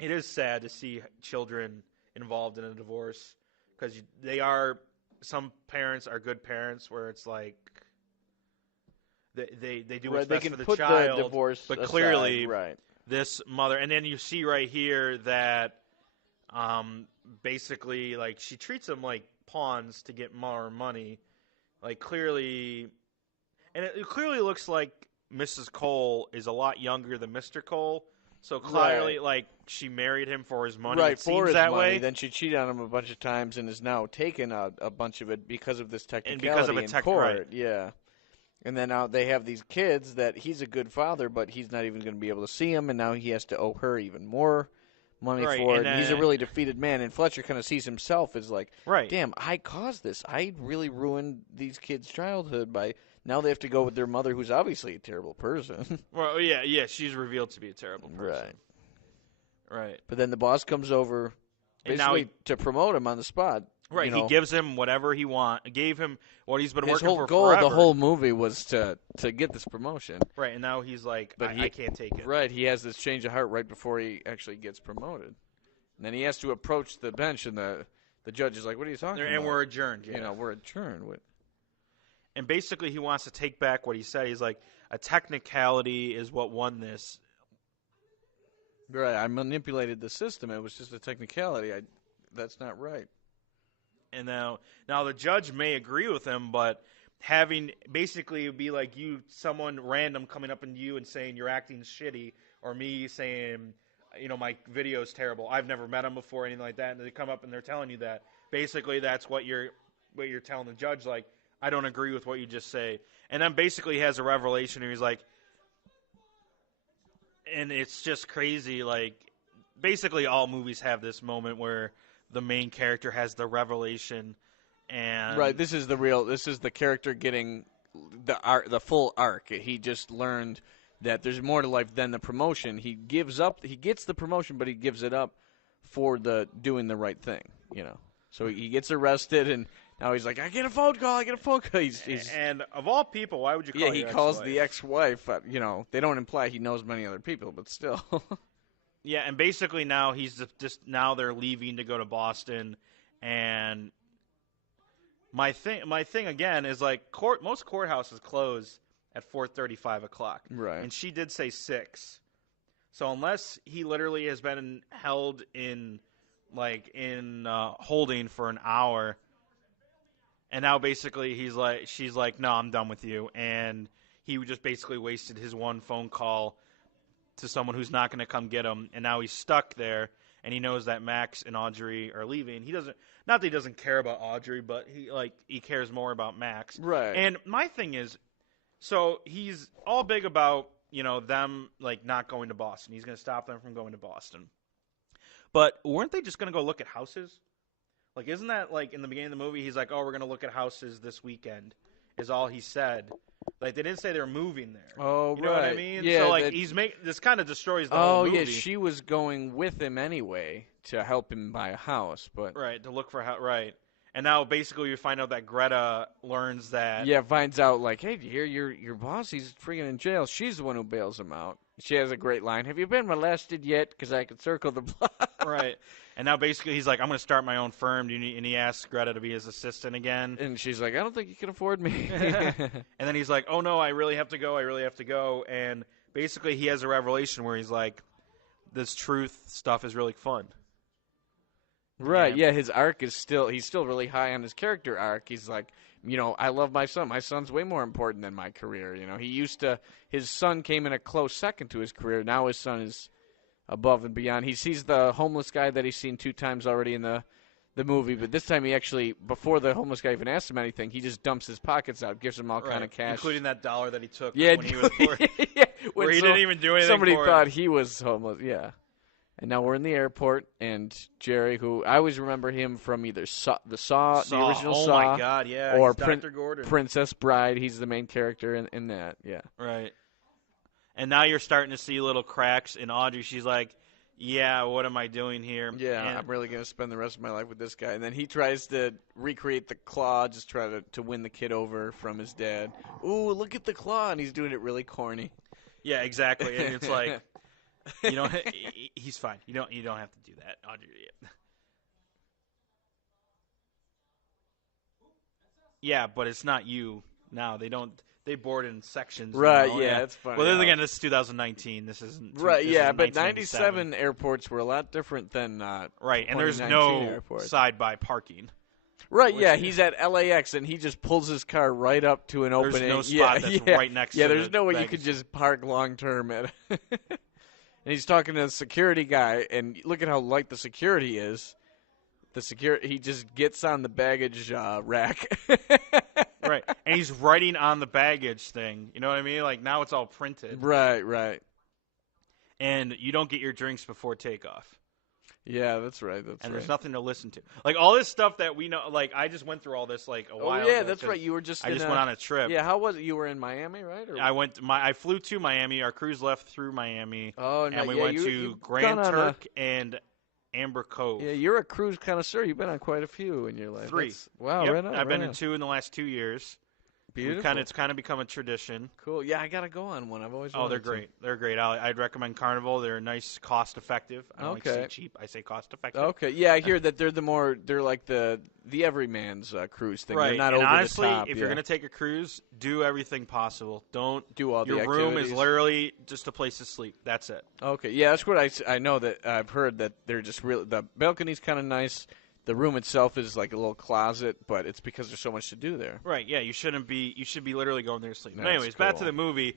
it is sad to see children involved in a divorce, because some parents are good parents where it's like they do what's best for the child, the divorce but aside, clearly right. This mother, and then you see right here that basically like she treats them like pawns to get more money, like clearly, and it clearly looks like Mrs. Cole is a lot younger than Mr. Cole. So clearly, like, she married him for his money. Right, it for seems his that money. way. Then she cheated on him a bunch of times and has now taken a bunch of it because of this technicality and because of in court. Right. Yeah. And then now they have these kids that he's a good father, but he's not even going to be able to see them, and now he has to owe her even more money for it. And he's a really defeated man, and Fletcher kind of sees himself as like, damn, I caused this. I really ruined these kids' childhood by... Now they have to go with their mother, who's obviously a terrible person. Well, yeah, she's revealed to be a terrible person. Right. But then the boss comes over basically to promote him on the spot. Right, he gives him whatever he gave him what he's been working for goal, forever. The whole movie was to get this promotion. Right, and now he's like, I can't take it. Right, he has this change of heart right before he actually gets promoted. And then he has to approach the bench, and the judge is like, what are you talking about? And we're adjourned, yeah. We're adjourned. And basically he wants to take back what he said. He's like, a technicality is what won this. Right, I manipulated the system. It was just a technicality. That's not right. And now the judge may agree with him, but having basically it would be like someone random coming up in you and saying you're acting shitty, or me saying, my video is terrible. I've never met him before, anything like that. And they come up and they're telling you that. Basically, that's what you're telling the judge. Like, I don't agree with what you just say. And then basically he has a revelation, and he's like, and it's just crazy. Like, basically all movies have this moment where the main character has the revelation, and right. This is the character getting the full arc. He just learned that there's more to life than the promotion. He gets the promotion, but he gives it up for doing the right thing. So he gets arrested, and now he's like, I get a phone call. And of all people, why would you call your he calls the ex-wife. They don't imply he knows many other people, but still. Yeah, and basically now he's now they're leaving to go to Boston, and my thing again is like most courthouses close at 4:30, 5 o'clock. Right. And she did say 6. So unless he literally has been held in holding for an hour, and now basically she's like, no, I'm done with you, and he just basically wasted his one phone call to someone who's not going to come get him, and now he's stuck there, and he knows that Max and Audrey are leaving. Not that he doesn't care about Audrey, but he cares more about Max. Right. And my thing is, so he's all big about, them not going to Boston. He's going to stop them from going to Boston. But weren't they just going to go look at houses? Isn't that in the beginning of the movie, he's like, oh, we're going to look at houses this weekend, is all he said. They didn't say they're moving there. Oh, you know what I mean? Yeah, so he's this kind of destroys the whole movie. Oh, yeah, she was going with him anyway to help him buy a house, but right, to look for a house, right. And now basically you find out that Greta learns that. Yeah, finds out hey, do you hear your boss? He's freaking in jail. She's the one who bails him out. She has a great line. Have you been molested yet? Because I could circle the block. Right. And now basically he's like, I'm going to start my own firm. And he asks Greta to be his assistant again. And she's like, I don't think you can afford me. And then he's like, oh, no, I really have to go. And basically he has a revelation where he's like, this truth stuff is really fun. Right, yeah, his arc is he's still really high on his character arc. He's like, I love my son. My son's way more important than my career. His son came in a close second to his career. Now his son is above and beyond. He sees the homeless guy that he's seen 2 times already in the movie, but this time he actually, before the homeless guy even asks him anything, he just dumps his pockets out, gives him all kind of cash. Including that $1 that he took when he was poor. Where he didn't even do anything somebody for thought it. he was homeless, yeah. And now we're in the airport, and Jerry, who I always remember him from either Saw, the original Saw. Oh my God, yeah. Or Dr. Gordon. Princess Bride. He's the main character in that, yeah. Right. And now you're starting to see little cracks in Audrey. She's like, yeah, what am I doing here? Yeah, I'm really going to spend the rest of my life with this guy. And then he tries to recreate the claw, just try to win the kid over from his dad. Ooh, look at the claw, and he's doing it really corny. Yeah, exactly. And it's like, he's fine. You don't have to do that, Audrey. Yeah, but it's not you now. They board in sections. Right, now. yeah, it's funny. Well, then again, this is 2019. This isn't. Right, this yeah, isn't but 97 airports were a lot different than right, and there's no airports. side-by parking. Right, yeah, he's at LAX, and he just pulls his car right up to an opening. There's no spot that's right next to yeah, there's no way baggage. You could just park long-term at And he's talking to the security guy, and look at how light the security is. He just gets on the baggage rack. Right, and he's writing on the baggage thing. You know what I mean? Like, now it's all printed. Right. And you don't get your drinks before takeoff. Yeah, that's right. And there's nothing to listen to. Like, all this stuff that we know, like, I just went through all this, like, a while ago. Oh, yeah, that's right. You were just I just went on a trip. Yeah, how was it? You were in Miami, right? Or... I flew to Miami. Our cruise left through Miami. Oh, and we went to Grand Turk and Amber Cove. Yeah, you're a cruise connoisseur. You've been on quite a few in your life. 3. Wow, yep. right on. I've been in 2 in the last 2 years. Beautiful. It's kind of become a tradition. Cool. Yeah, I got to go on one. I've always wanted they're great. To. They're great. I'd recommend Carnival. They're nice, cost-effective. I don't like to say cheap. I say cost-effective. Okay. Yeah, I hear that they're like the everyman's cruise thing. Right. They're not and over honestly, the top. if you're going to take a cruise, do everything possible. Don't do all the Your room activities. is literally just a place to sleep. That's it. Okay. Yeah, that's what I know that I've heard that they're just really the balcony's kind of nice. The room itself is like a little closet, but it's because there's so much to do there. Right, yeah, you should be literally going there to sleep. That's But anyways, cool. back to the movie.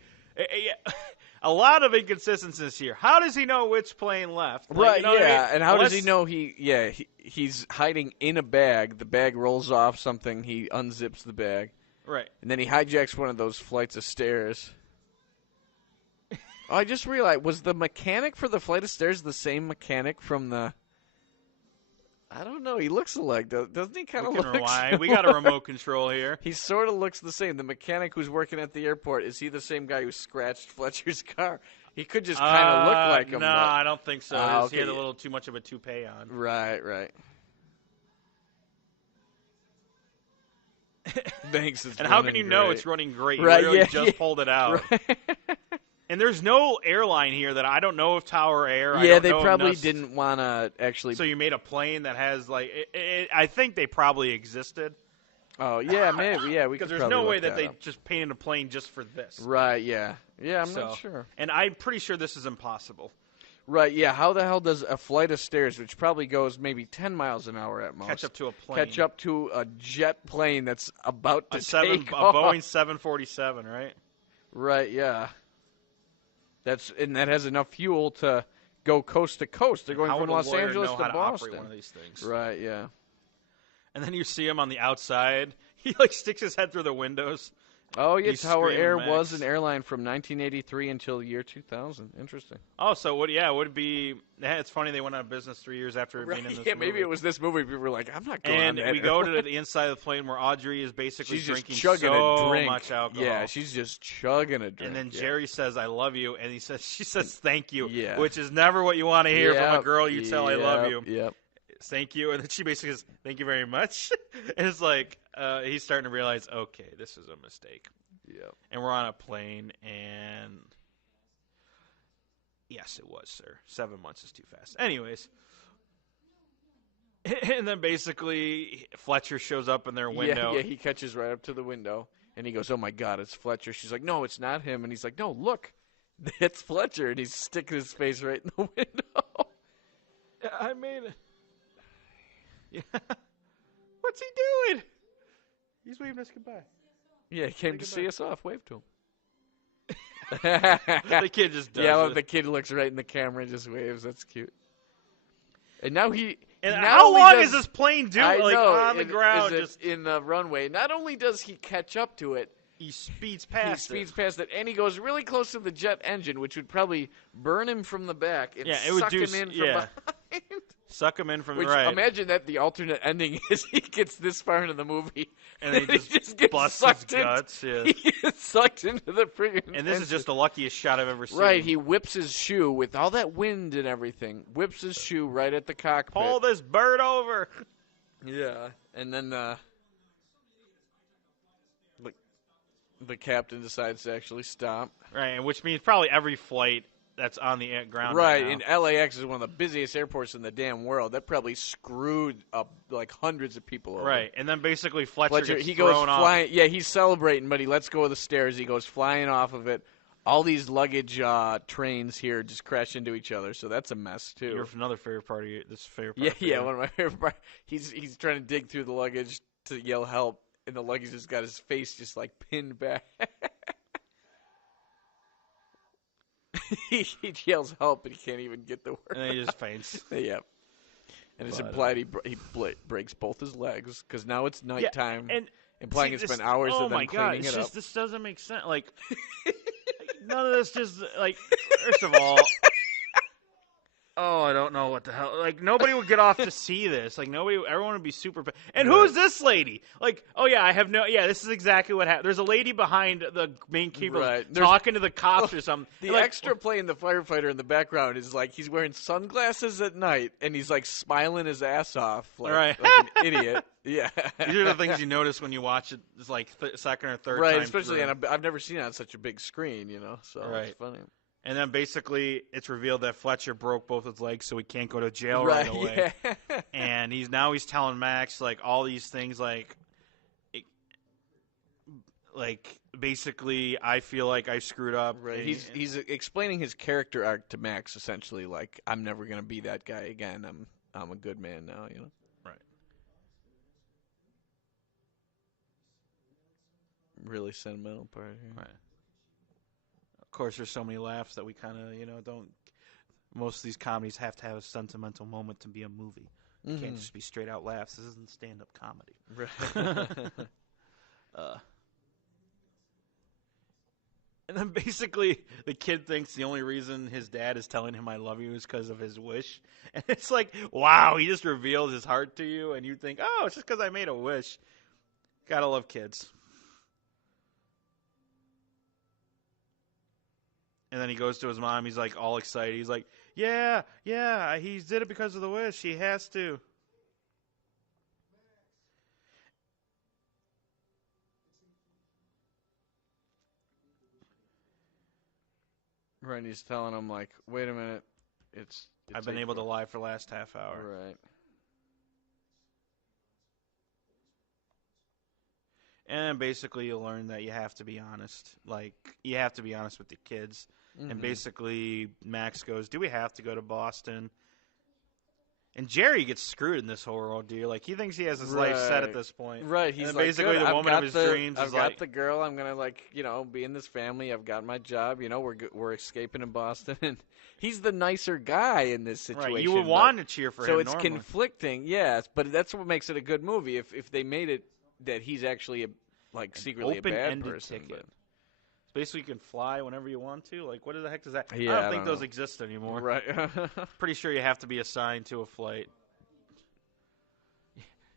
A lot of inconsistencies here. How does he know which plane left? Right, you know what I mean? And how does he know he's hiding in a bag. The bag rolls off something, he unzips the bag. Right. And then he hijacks one of those flights of stairs. I just realized, was the mechanic for the flight of stairs the same mechanic from the... I don't know. He looks alike, doesn't he? Kind of look. We got a remote control here. He sort of looks the same. The mechanic who's working at the airport, is he the same guy who scratched Fletcher's car? He could just kind of look like him. No, I don't think so. Okay. He had a little too much of a toupee on. Right. Thanks. And how can you know it's running great? Right, You literally just pulled it out. Right. And there's no airline here that I don't know of Tower Air. Yeah, they probably didn't want to actually. So you made a plane that has like I think they probably existed. Oh yeah, maybe yeah. Because there's no way that they just painted a plane just for this. Right. Yeah. I'm not sure. And I'm pretty sure this is impossible. Right. Yeah. How the hell does a flight of stairs, which probably goes maybe 10 miles an hour at most, catch up to a plane? Catch up to a jet plane that's about to take a off. Boeing 747, right? Right. Yeah. And that has enough fuel to go coast to coast. They're going from Los Angeles to Boston. Operate one of these things? Right, yeah. And then you see him on the outside. He like sticks his head through the windows. Oh, yeah, Tower Air Max. was an airline from 1983 until the year 2000. Interesting. Oh, so would it be? It's funny they went out of business 3 years after being in this movie. Maybe it was this movie. People were like, I'm not going on that. And we go to the inside of the plane where Audrey is basically drinking chugging so a drink. much alcohol. Yeah, she's just chugging a drink. And then Jerry says, "I love you," and she says, "Thank you," Yeah. which is never what you want to hear from a girl you tell, "I love you." Yep. Thank you, and then she basically says, "Thank you very much," and it's like he's starting to realize, okay, this is a mistake. Yeah. And we're on a plane, and yes, it was, sir. 7 months is too fast. Anyways, and then basically Fletcher shows up in their window. Yeah, he catches right up to the window, and he goes, "Oh my God, it's Fletcher." She's like, "No, it's not him," and he's like, "No, look, It's Fletcher, and he's sticking his face right in the window. Yeah, I made it. Yeah. What's he doing? He's waving us goodbye. Yeah, he came to see us off. Wave to him. The kid just does Yeah, well, it. the kid looks right in the camera and just waves. That's cute. And now he. And not how only long does- is this plane doing? I Like know, on the ground, is it just in the runway. Not only does he catch up to it, he speeds past. he speeds past it, and he goes really close to the jet engine, which would probably burn him from the back and Yeah, it would suck do him in from yeah. behind. Suck him in from Which the right, imagine that the alternate ending is he gets this far into the movie and then he just gets busts sucked his guts. Yeah. He gets sucked into the friggin' And this is just the luckiest shot I've ever seen. right. He whips his shoe with all that wind and everything. Whips his shoe right at the cockpit. Pull this bird over. Yeah, and then the captain decides to actually stop. Right, and which means probably every flight that's on the ground. Right, now. and LAX is one of the busiest airports in the damn world. That probably screwed up like hundreds of people over. Right, and then basically Fletcher gets he thrown goes off. flying. Yeah, he's celebrating, but he lets go of the stairs. He goes flying off of it. All these luggage trains here just crash into each other, so that's a mess too. You're another favorite part of this favorite part. Yeah, one of my favorite parts. He's trying to dig through the luggage to yell help, and the luggage has got his face just like pinned back. he yells help, but he can't even get the word. And then he just faints. Yep. And it's implied he breaks both his legs because now it's nighttime. And implying see, it's been hours of them cleaning it up. This doesn't make sense. Like, none of this just, like, first of all, I don't know what the hell. Like, nobody would get off to see this. Like, everyone would be super. And who's this lady? Like, this is exactly what happened. There's a lady behind the main keyboard talking to the cops or something. The extra playing the firefighter in the background is like he's wearing sunglasses at night and he's like smiling his ass off like an idiot. Yeah. These are the things you notice when you watch it. It's like second or third time. Right, especially, and I've never seen it on such a big screen, so it's funny. And then basically it's revealed that Fletcher broke both his legs, so he can't go to jail right away. Yeah. And he's telling Max like all these things, like basically I feel like I screwed up. Right. He's explaining his character arc to Max, essentially, like I'm never gonna be that guy again. I'm a good man now. Right. Really sentimental part here. Right. Of course, there's so many laughs that we kind of, don't. Most of these comedies have to have a sentimental moment to be a movie. It can't just be straight out laughs. This isn't stand-up comedy. Right. And then basically the kid thinks the only reason his dad is telling him I love you is because of his wish. And it's like, wow, he just revealed his heart to you, and you think, oh, it's just because I made a wish. Gotta love kids. And then he goes to his mom. He's like all excited. He's like, yeah, he did it because of the wish. He has to. Right, and he's telling him like, wait a minute, it's I've been able to lie for the last half hour. Right. And basically you'll learn that you have to be honest. Like, you have to be honest with the kids. Mm-hmm. And basically Max goes, do we have to go to Boston? And Jerry gets screwed in this whole ordeal. Like, he thinks he has his life set at this point. Right. He's and like, basically the woman of his dreams I've is got like, the girl. I'm going to, be in this family. I've got my job. We're escaping in Boston. And he's the nicer guy in this situation. Right. You would want to cheer for him So it's normally. conflicting, yes. But that's what makes it a good movie. If they made it that he's actually, secretly a bad person. Ticket. Basically, you can fly whenever you want to. Like, what the heck does that? Yeah, I don't think those exist anymore. Right. Pretty sure you have to be assigned to a flight.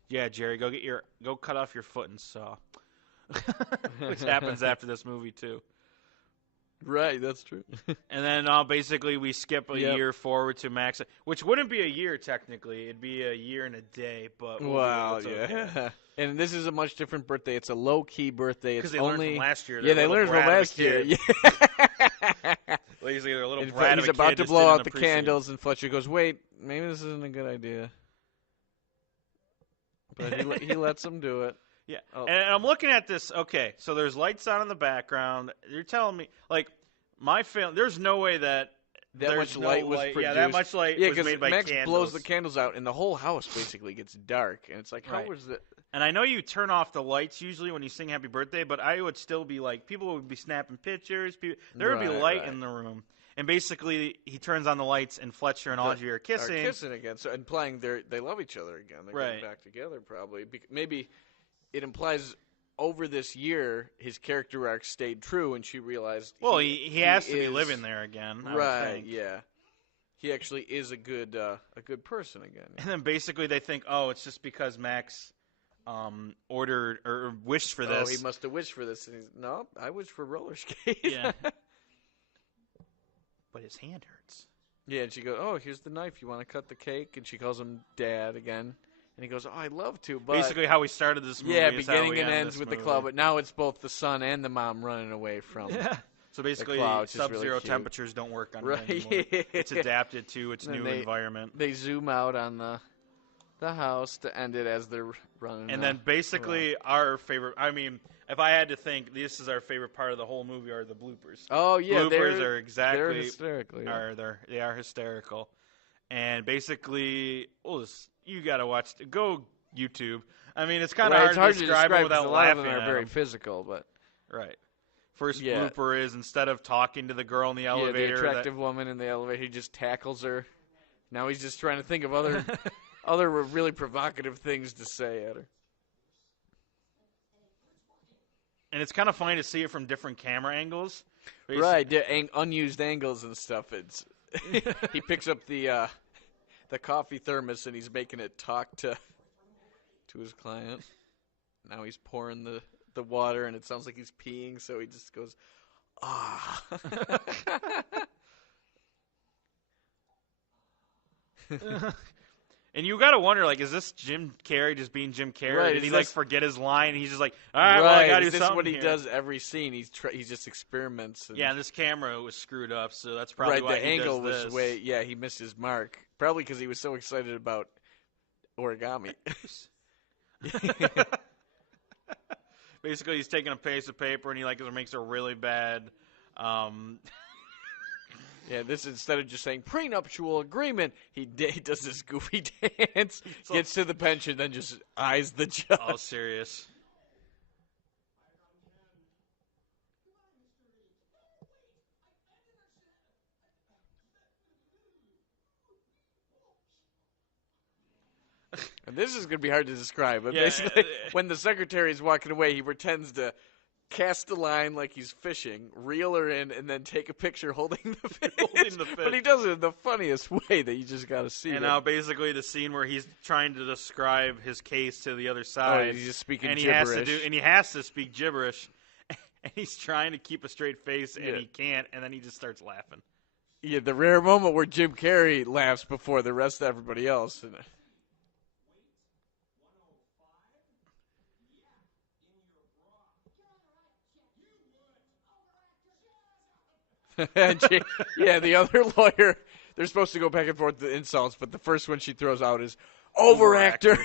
Yeah, Jerry, go cut off your foot and saw. Which happens after this movie too. Right, that's true. And then basically we skip a year forward to Max, which wouldn't be a year technically. It'd be a year and a day. But wow, yeah. And this is a much different birthday. It's a low-key birthday. Because they learned from last year. Yeah, they learned from last year. Yeah. Basically, they're a little and brat he's of a about kid to blow out the precinct. candles, and Fletcher goes, "Wait, maybe this isn't a good idea." But he lets him do it. Yeah, and I'm looking at this. Okay, so there's lights on in the background. You're telling me, like, There's no way that much light was produced. Yeah, that much light was made by Max candles. blows the candles out, and the whole house basically gets dark. And it's like, how was it? And I know you turn off the lights usually when you sing Happy Birthday, but I would still be like, people would be snapping pictures. There would be light in the room. And basically, he turns on the lights, and Fletcher and Audrey are kissing. Again, so implying they love each other again. They're getting back together, probably. Maybe it implies over this year his character arc stayed true, and she realized. Well, he has to be living there again. Right? Yeah. He actually is a good person again. And then basically they think, oh, it's just because Max ordered or wished for this. Oh, he must have wished for this. And no, I wished for roller skates. Yeah. But his hand hurts. Yeah, and she goes, oh, here's the knife. You want to cut the cake? And she calls him Dad again. And he goes, oh, I'd love to, but... Basically how we started this movie. Yeah, beginning and ends with the club. But now it's both the son and the mom running away from So basically, sub-zero really temperatures don't work on it anymore. It's adapted to its new environment. They zoom out on the house to end it as they're running. And then basically our favorite... I mean, if I had to think, this is our favorite part of the whole movie are the bloopers. Oh, yeah. Bloopers are exactly... They're hysterical. Yeah. They are hysterical. And basically, you got to watch... Go YouTube. I mean, it's kind of hard to describe it without laughing. A lot of them are very physical, but... Right. First blooper is instead of talking to the girl in the elevator... the attractive woman in the elevator, he just tackles her. Now he's just trying to think of other really provocative things to say at her. And it's kind of funny to see it from different camera angles. Right, unused angles and stuff. It's he picks up the coffee thermos and he's making it talk to his client. Now he's pouring the water and it sounds like he's peeing, so he just goes, ah. And you got to wonder, like, is this Jim Carrey just being Jim Carrey? Right, did he, forget his line? And he's just like, all right, well, I got to do something. This is what he does every scene. He just experiments. And this camera was screwed up, so that's probably why he does this. The angle was he missed his mark. Probably because he was so excited about origami. Basically, he's taking a piece of paper, and he makes a really bad... Yeah, this instead of just saying prenuptial agreement, he does this goofy dance, gets to the pension, then just eyes the judge. All serious. And this is going to be hard to describe, but basically, when the secretary is walking away, he pretends to cast a line like he's fishing, reel her in, and then take a picture holding the fish. But he does it in the funniest way that you just got to see. And now basically the scene where he's trying to describe his case to the other side. Oh, he's just speaking gibberish. He has to speak gibberish. And he's trying to keep a straight face, and he can't, and then he just starts laughing. Yeah, the rare moment where Jim Carrey laughs before the rest of everybody else. The other lawyer, they're supposed to go back and forth the insults, but the first one she throws out is overactor.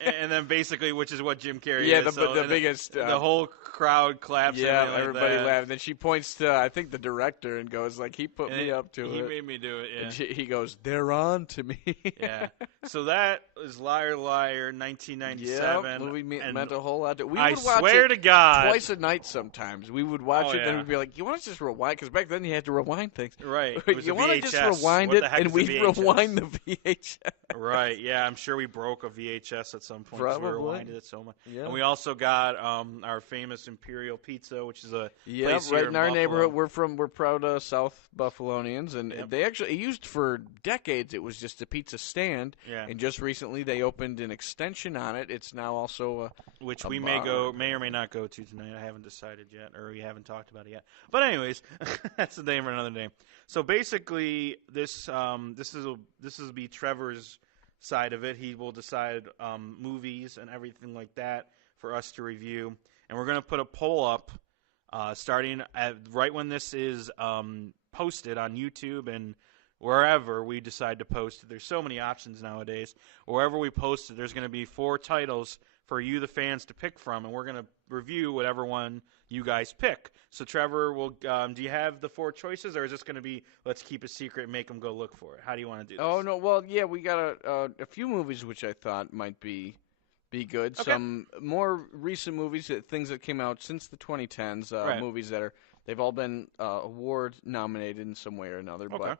And then basically, which is what Jim Carrey is. Yeah, the biggest. The whole crowd claps. Yeah, everybody laughed. Then she points to, I think, the director and goes, he put me up to it. He made me do it, yeah. And he goes, they're on to me. Yeah. So that is Liar Liar, 1997. Yeah, movie meant a whole lot. I swear to God. Twice a night sometimes. We would watch it, then we'd be like, you want to just rewind? Because back then you had to rewind things. Right. You want to just rewind it, and we'd rewind the VHS. Right, yeah. I'm sure we broke a VHS at some point. Probably. We rewinded it so much. Yeah. And we also got our famous Imperial Pizza, which is a place right here in our Buffalo. neighborhood. We're proud South Buffalonians, and they actually used for decades. It was just a pizza stand, and just recently they opened an extension on it. It's now also which we may or may not go to tonight. I haven't decided yet, or we haven't talked about it yet. But anyways, that's the name for another name. So basically, this will be Trevor's side of it. He will decide movies and everything like that for us to review. And we're going to put a poll up starting right when this is posted on YouTube and wherever we decide to post it. There's so many options nowadays. Wherever we post it, there's going to be 4 titles for you, the fans, to pick from, and we're going to review whatever one you guys pick. So, Trevor, do you have the 4 choices, or is this going to be let's keep a secret and make them go look for it? How do you want to do this? Oh, no, well, yeah, we got a few movies which I thought might be good. Okay. Some more recent movies, things that came out since the 2010s, Right. movies that they've all been award nominated in some way or another. Okay.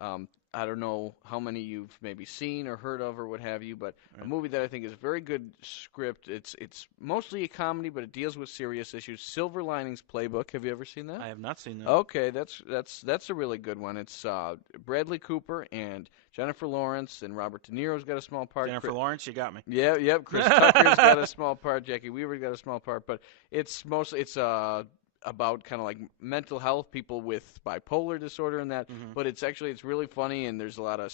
But I don't know how many you've maybe seen or heard of or what have you, but a movie that I think is a very good script. It's mostly a comedy, but it deals with serious issues. Silver Linings Playbook. Have you ever seen that? I have not seen that. Okay, that's a really good one. It's Bradley Cooper and Jennifer Lawrence, and Robert De Niro's got a small part. Jennifer Lawrence, you got me. Yeah, yep. Chris Tucker's got a small part. Jackie Weaver's got a small part, but it's about kind of like mental health, people with bipolar disorder and that. Mm-hmm. But it's really funny, and there's a lot of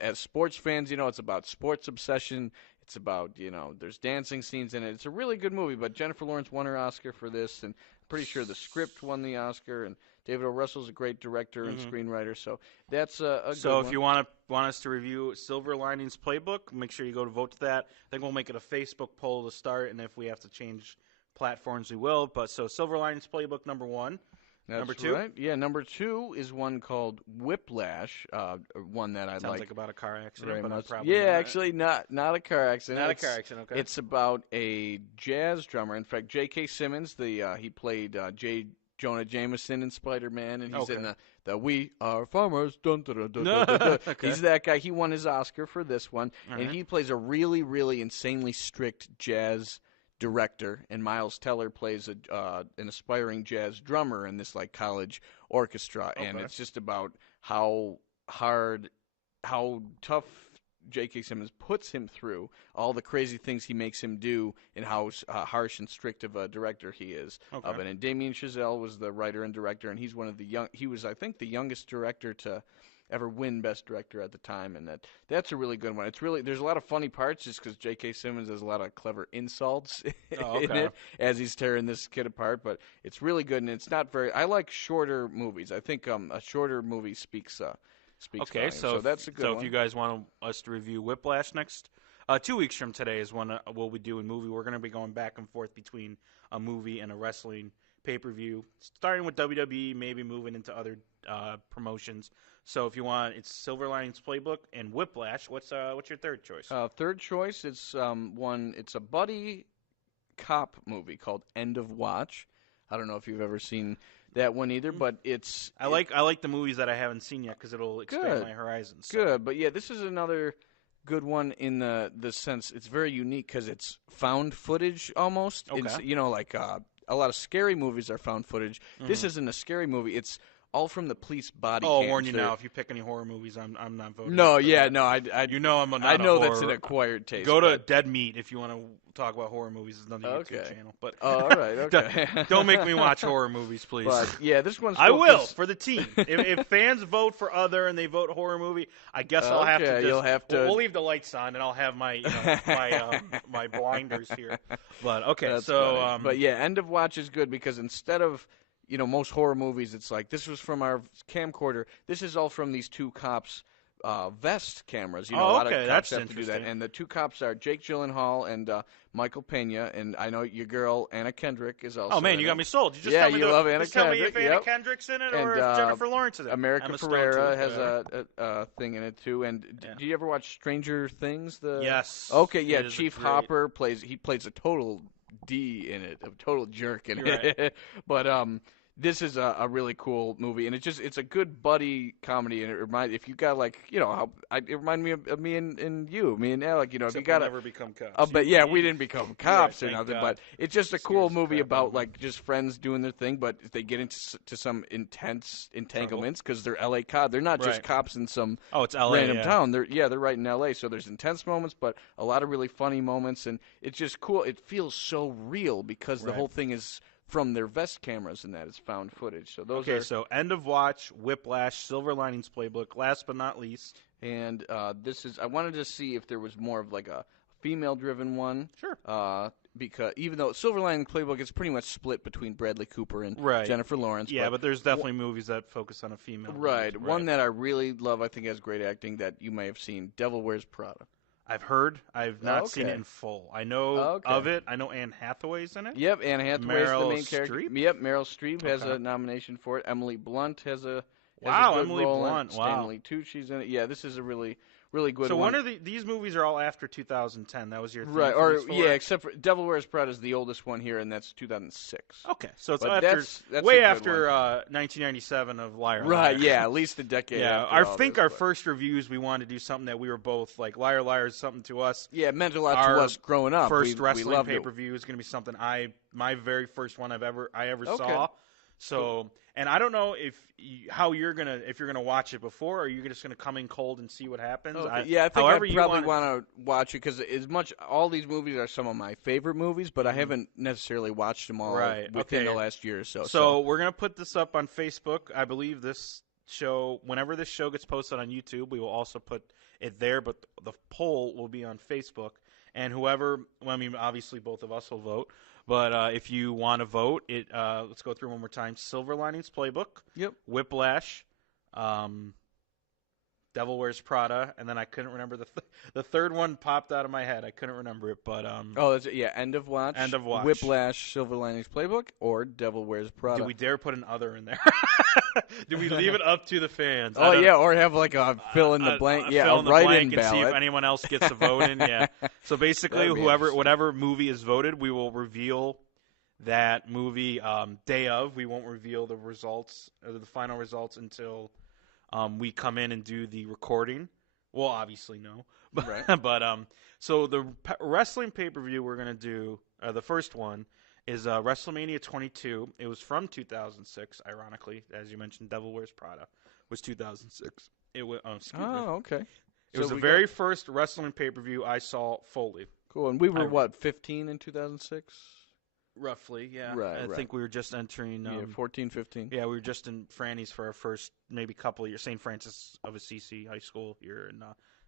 as sports fans, it's about sports obsession. It's about, there's dancing scenes in it. It's a really good movie, but Jennifer Lawrence won her Oscar for this, and I'm pretty sure the script won the Oscar, and David O. Russell's a great director and screenwriter, so that's a good one. So if you want us to review Silver Linings Playbook, make sure you go to vote to that. I think we'll make it a Facebook poll to start, and if we have to change platforms, we will. But so Silver Linings Playbook number 1. That's number 2? Right. Yeah, number 2 is one called Whiplash, one that I like. Sounds like about a car accident, but much. probably Yeah, actually not a car accident. Not a car accident, okay. It's about a jazz drummer. In fact, J.K. Simmons, he played J. Jonah Jameson in Spider-Man, and he's in the We Are Farmers. Dun, dun, dun, dun, dun, dun. Okay. He's that guy. He won his Oscar for this one, All and right. he plays a really, really insanely strict jazz director, and Miles Teller plays an aspiring jazz drummer in this like college orchestra, and it's just about how tough J.K. Simmons puts him through, all the crazy things he makes him do, and how harsh and strict of a director he is. Okay. And Damien Chazelle was the writer and director, and he's one of the he was, I think, the youngest director to ever win Best Director at the time, and that's a really good one. It's really, there's a lot of funny parts just because J.K. Simmons has a lot of clever insults in it as he's tearing this kid apart, but it's really good, and it's not very, I like shorter movies. I think a shorter movie speaks okay, volume. So that's a good one. So if you guys want us to review Whiplash next, 2 weeks from today is when we'll be doing movie. We're going to be going back and forth between a movie and a wrestling pay-per-view, starting with WWE, maybe moving into other promotions. So if you want, it's Silver Linings Playbook and Whiplash. What's your third choice? Third choice, it's it's a buddy cop movie called End of Watch. I don't know if you've ever seen that one either, but I like the movies that I haven't seen yet because it'll expand my horizons. So. Good, but yeah, this is another good one in the sense it's very unique because it's found footage almost. Okay. It's, like a lot of scary movies are found footage. This isn't a scary movie. It's all from the police body cams. I'll warn you now. If you pick any horror movies, I'm not voting. No, for yeah, that. no, I I'm not. I know a that's horror. an acquired taste. Go to Dead Meat if you want to talk about horror movies. It's another YouTube channel. But all right, okay. don't make me watch horror movies, please. But yeah, this one's. I will for the team. If fans vote for other and they vote horror movie, I guess I'll have to. You'll have to. We'll leave the lights on and I'll have my my blinders here. But okay, That's so funny. But yeah, End of Watch is good because instead of most horror movies, it's like this was from our camcorder. This is all from these two cops' vest cameras. A lot of cops have to do that. And the two cops are Jake Gyllenhaal and Michael Pena. And I know your girl Anna Kendrick is also. Oh man, in you it. got me sold. You just yeah, tell me you love Anna just tell Kendrick. me if Anna Kendrick's in it or if Jennifer Lawrence is in it. America I'm a Ferrera has too, a thing in it too. And do you ever watch Stranger Things? Yes. Okay, yeah. Chief Hopper plays a total D in it, a total jerk in it. Right. But this is a really cool movie, and it's a good buddy comedy, and it reminded me of me and Alec. If you got never become cops. but yeah, we didn't become cops or thank nothing. God. But it's just a cool movie crap out about of me. like just friends doing their thing, but they get into some intense entanglements because they're L.A. cops. They're not just Right. cops in some It's L.A. random yeah. town. They're right in L.A. So there's intense moments, but a lot of really funny moments, and it's just cool. It feels so real because the whole thing is from their vest cameras, and that is found footage. So those are. So End of Watch, Whiplash, Silver Linings Playbook. Last but not least, And this is. I wanted to see if there was more of like a female-driven one. Sure. Because even though Silver Lining Playbook is pretty much split between Bradley Cooper and Jennifer Lawrence. Yeah, but there's definitely movies that focus on a female. Right. One that I really love, I think has great acting that you may have seen, Devil Wears Prada. I've heard. I've not seen it in full. I know of it. I know Anne Hathaway's in it. Yep, Anne Hathaway's the main character. Streep? Yep, Meryl Streep has a nomination for it. Emily Blunt has a good Emily role Blunt. in it. Stanley Tucci's in it. Yeah, this is a really good one. So when are these movies are all after 2010? That was your theme right? For or these four? Yeah, except for Devil Wears Prada is the oldest one here, and that's 2006. Okay, so it's but after that's way after 1997 of Liar Liar. Right? Yeah, at least a decade. Yeah, after I think our but first reviews we wanted to do something that we were both like. Liar Liar is something to us. Yeah, it meant a lot to us growing up. First we wrestling pay-per-view is going to be something my very first one I ever saw. So, and I don't know if you're gonna watch it before, or you're just gonna come in cold and see what happens. Okay. I think I probably want to watch it because as much all these movies are some of my favorite movies, but I haven't necessarily watched them all within the last year or so. So we're gonna put this up on Facebook. I believe this show, whenever this show gets posted on YouTube, we will also put it there. But the poll will be on Facebook, and obviously both of us will vote. But if you want to vote, let's go through one more time. Silver Linings Playbook. Yep. Whiplash. Devil Wears Prada, and then I couldn't remember the third one popped out of my head. I couldn't remember it, but End of Watch. End of Watch. Whiplash, Silver Linings Playbook, or Devil Wears Prada. Do we dare put an other in there? Do we leave it up to the fans? Or have like a fill in the blank. Fill in the blank and ballot. see if anyone else gets a vote in. Yeah. So basically, whatever movie is voted, we will reveal that movie day of. We won't reveal the results or the final results until we come in and do the recording. Well, obviously no, right. But so the wrestling pay-per-view we're gonna do, the first one is WrestleMania 22. It was from 2006, ironically, as you mentioned. Devil Wears Prada was 2006. It was. Okay. It was the very first wrestling pay-per-view I saw fully. Cool. And we were 15 in 2006. Roughly, yeah. Right, I think we were just entering. 14, 15. Yeah, we were just in Franny's for our first maybe couple of years. St. Francis of Assisi High School here in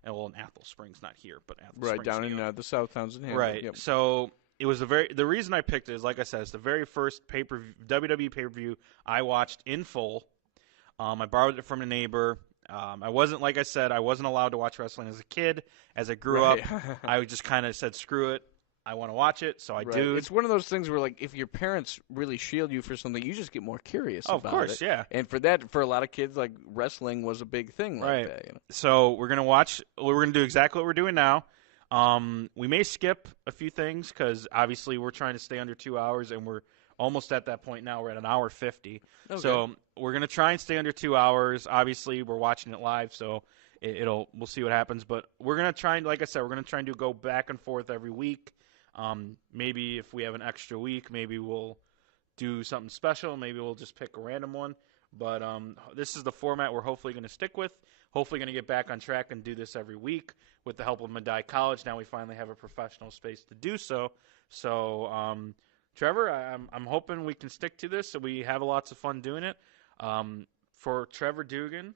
Athol Springs, not here, but Athol Springs. Right, down in the South Towns in Hamburg. Right. Yep. So it was the reason I picked it is, like I said, it's the very first WWE pay-per-view I watched in full. I borrowed it from a neighbor. I wasn't allowed to watch wrestling as a kid. As I grew up, I just kind of said, screw it. I want to watch it, so I do. It's one of those things where, like, if your parents really shield you for something, you just get more curious about it. Of course, yeah. And for a lot of kids, like, wrestling was a big thing like that. You know? So we're going to do exactly what we're doing now. We may skip a few things because, obviously, we're trying to stay under 2 hours, and we're almost at that point now. We're at an hour 50. Okay. So we're going to try and stay under 2 hours. Obviously, we're watching it live, so we'll see what happens. But we're going to try and, like I said, we're going to try and go back and forth every week. Maybe if we have an extra week, maybe we'll do something special. Maybe we'll just pick a random one. But this is the format we're hopefully going to stick with. Hopefully going to get back on track and do this every week with the help of Medaille College. Now we finally have a professional space to do so. So, Trevor, I'm hoping we can stick to this so we have lots of fun doing it. For Trevor Dugan,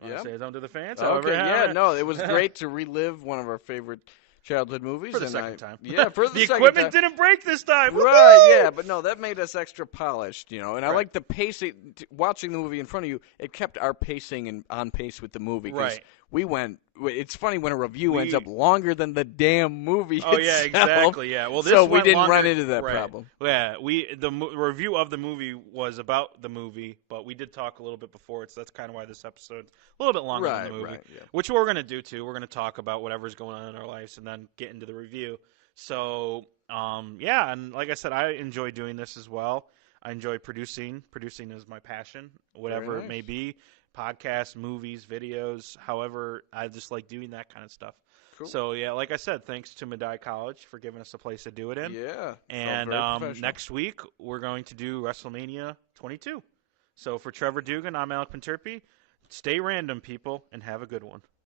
say something to the fans. It was great to relive one of our favorite childhood movies for the second time. Yeah, for the equipment didn't break this time. Right? Yeah, but no, that made us extra polished, you know. And I like the pacing. Watching the movie in front of you, it kept our pacing and on pace with the movie. Right. We went. It's funny when a review ends up longer than the damn movie. Oh yeah, exactly. Yeah. Well, we didn't run into that problem. Yeah, the review of the movie was about the movie, but we did talk a little bit before it, so that's kind of why this episode's a little bit longer than the movie. Right, yeah. Which we're gonna do too. We're gonna talk about whatever's going on in our lives and then get into the review. So, and like I said, I enjoy doing this as well. I enjoy producing. Producing is my passion, whatever it may be. Podcasts, movies, videos, however, I just like doing that kind of stuff. Cool. So, yeah, like I said, thanks to Medaille College for giving us a place to do it in. Yeah. And next week, we're going to do WrestleMania 22. So, for Trevor Dugan, I'm Alec Panterpi. Stay random, people, and have a good one.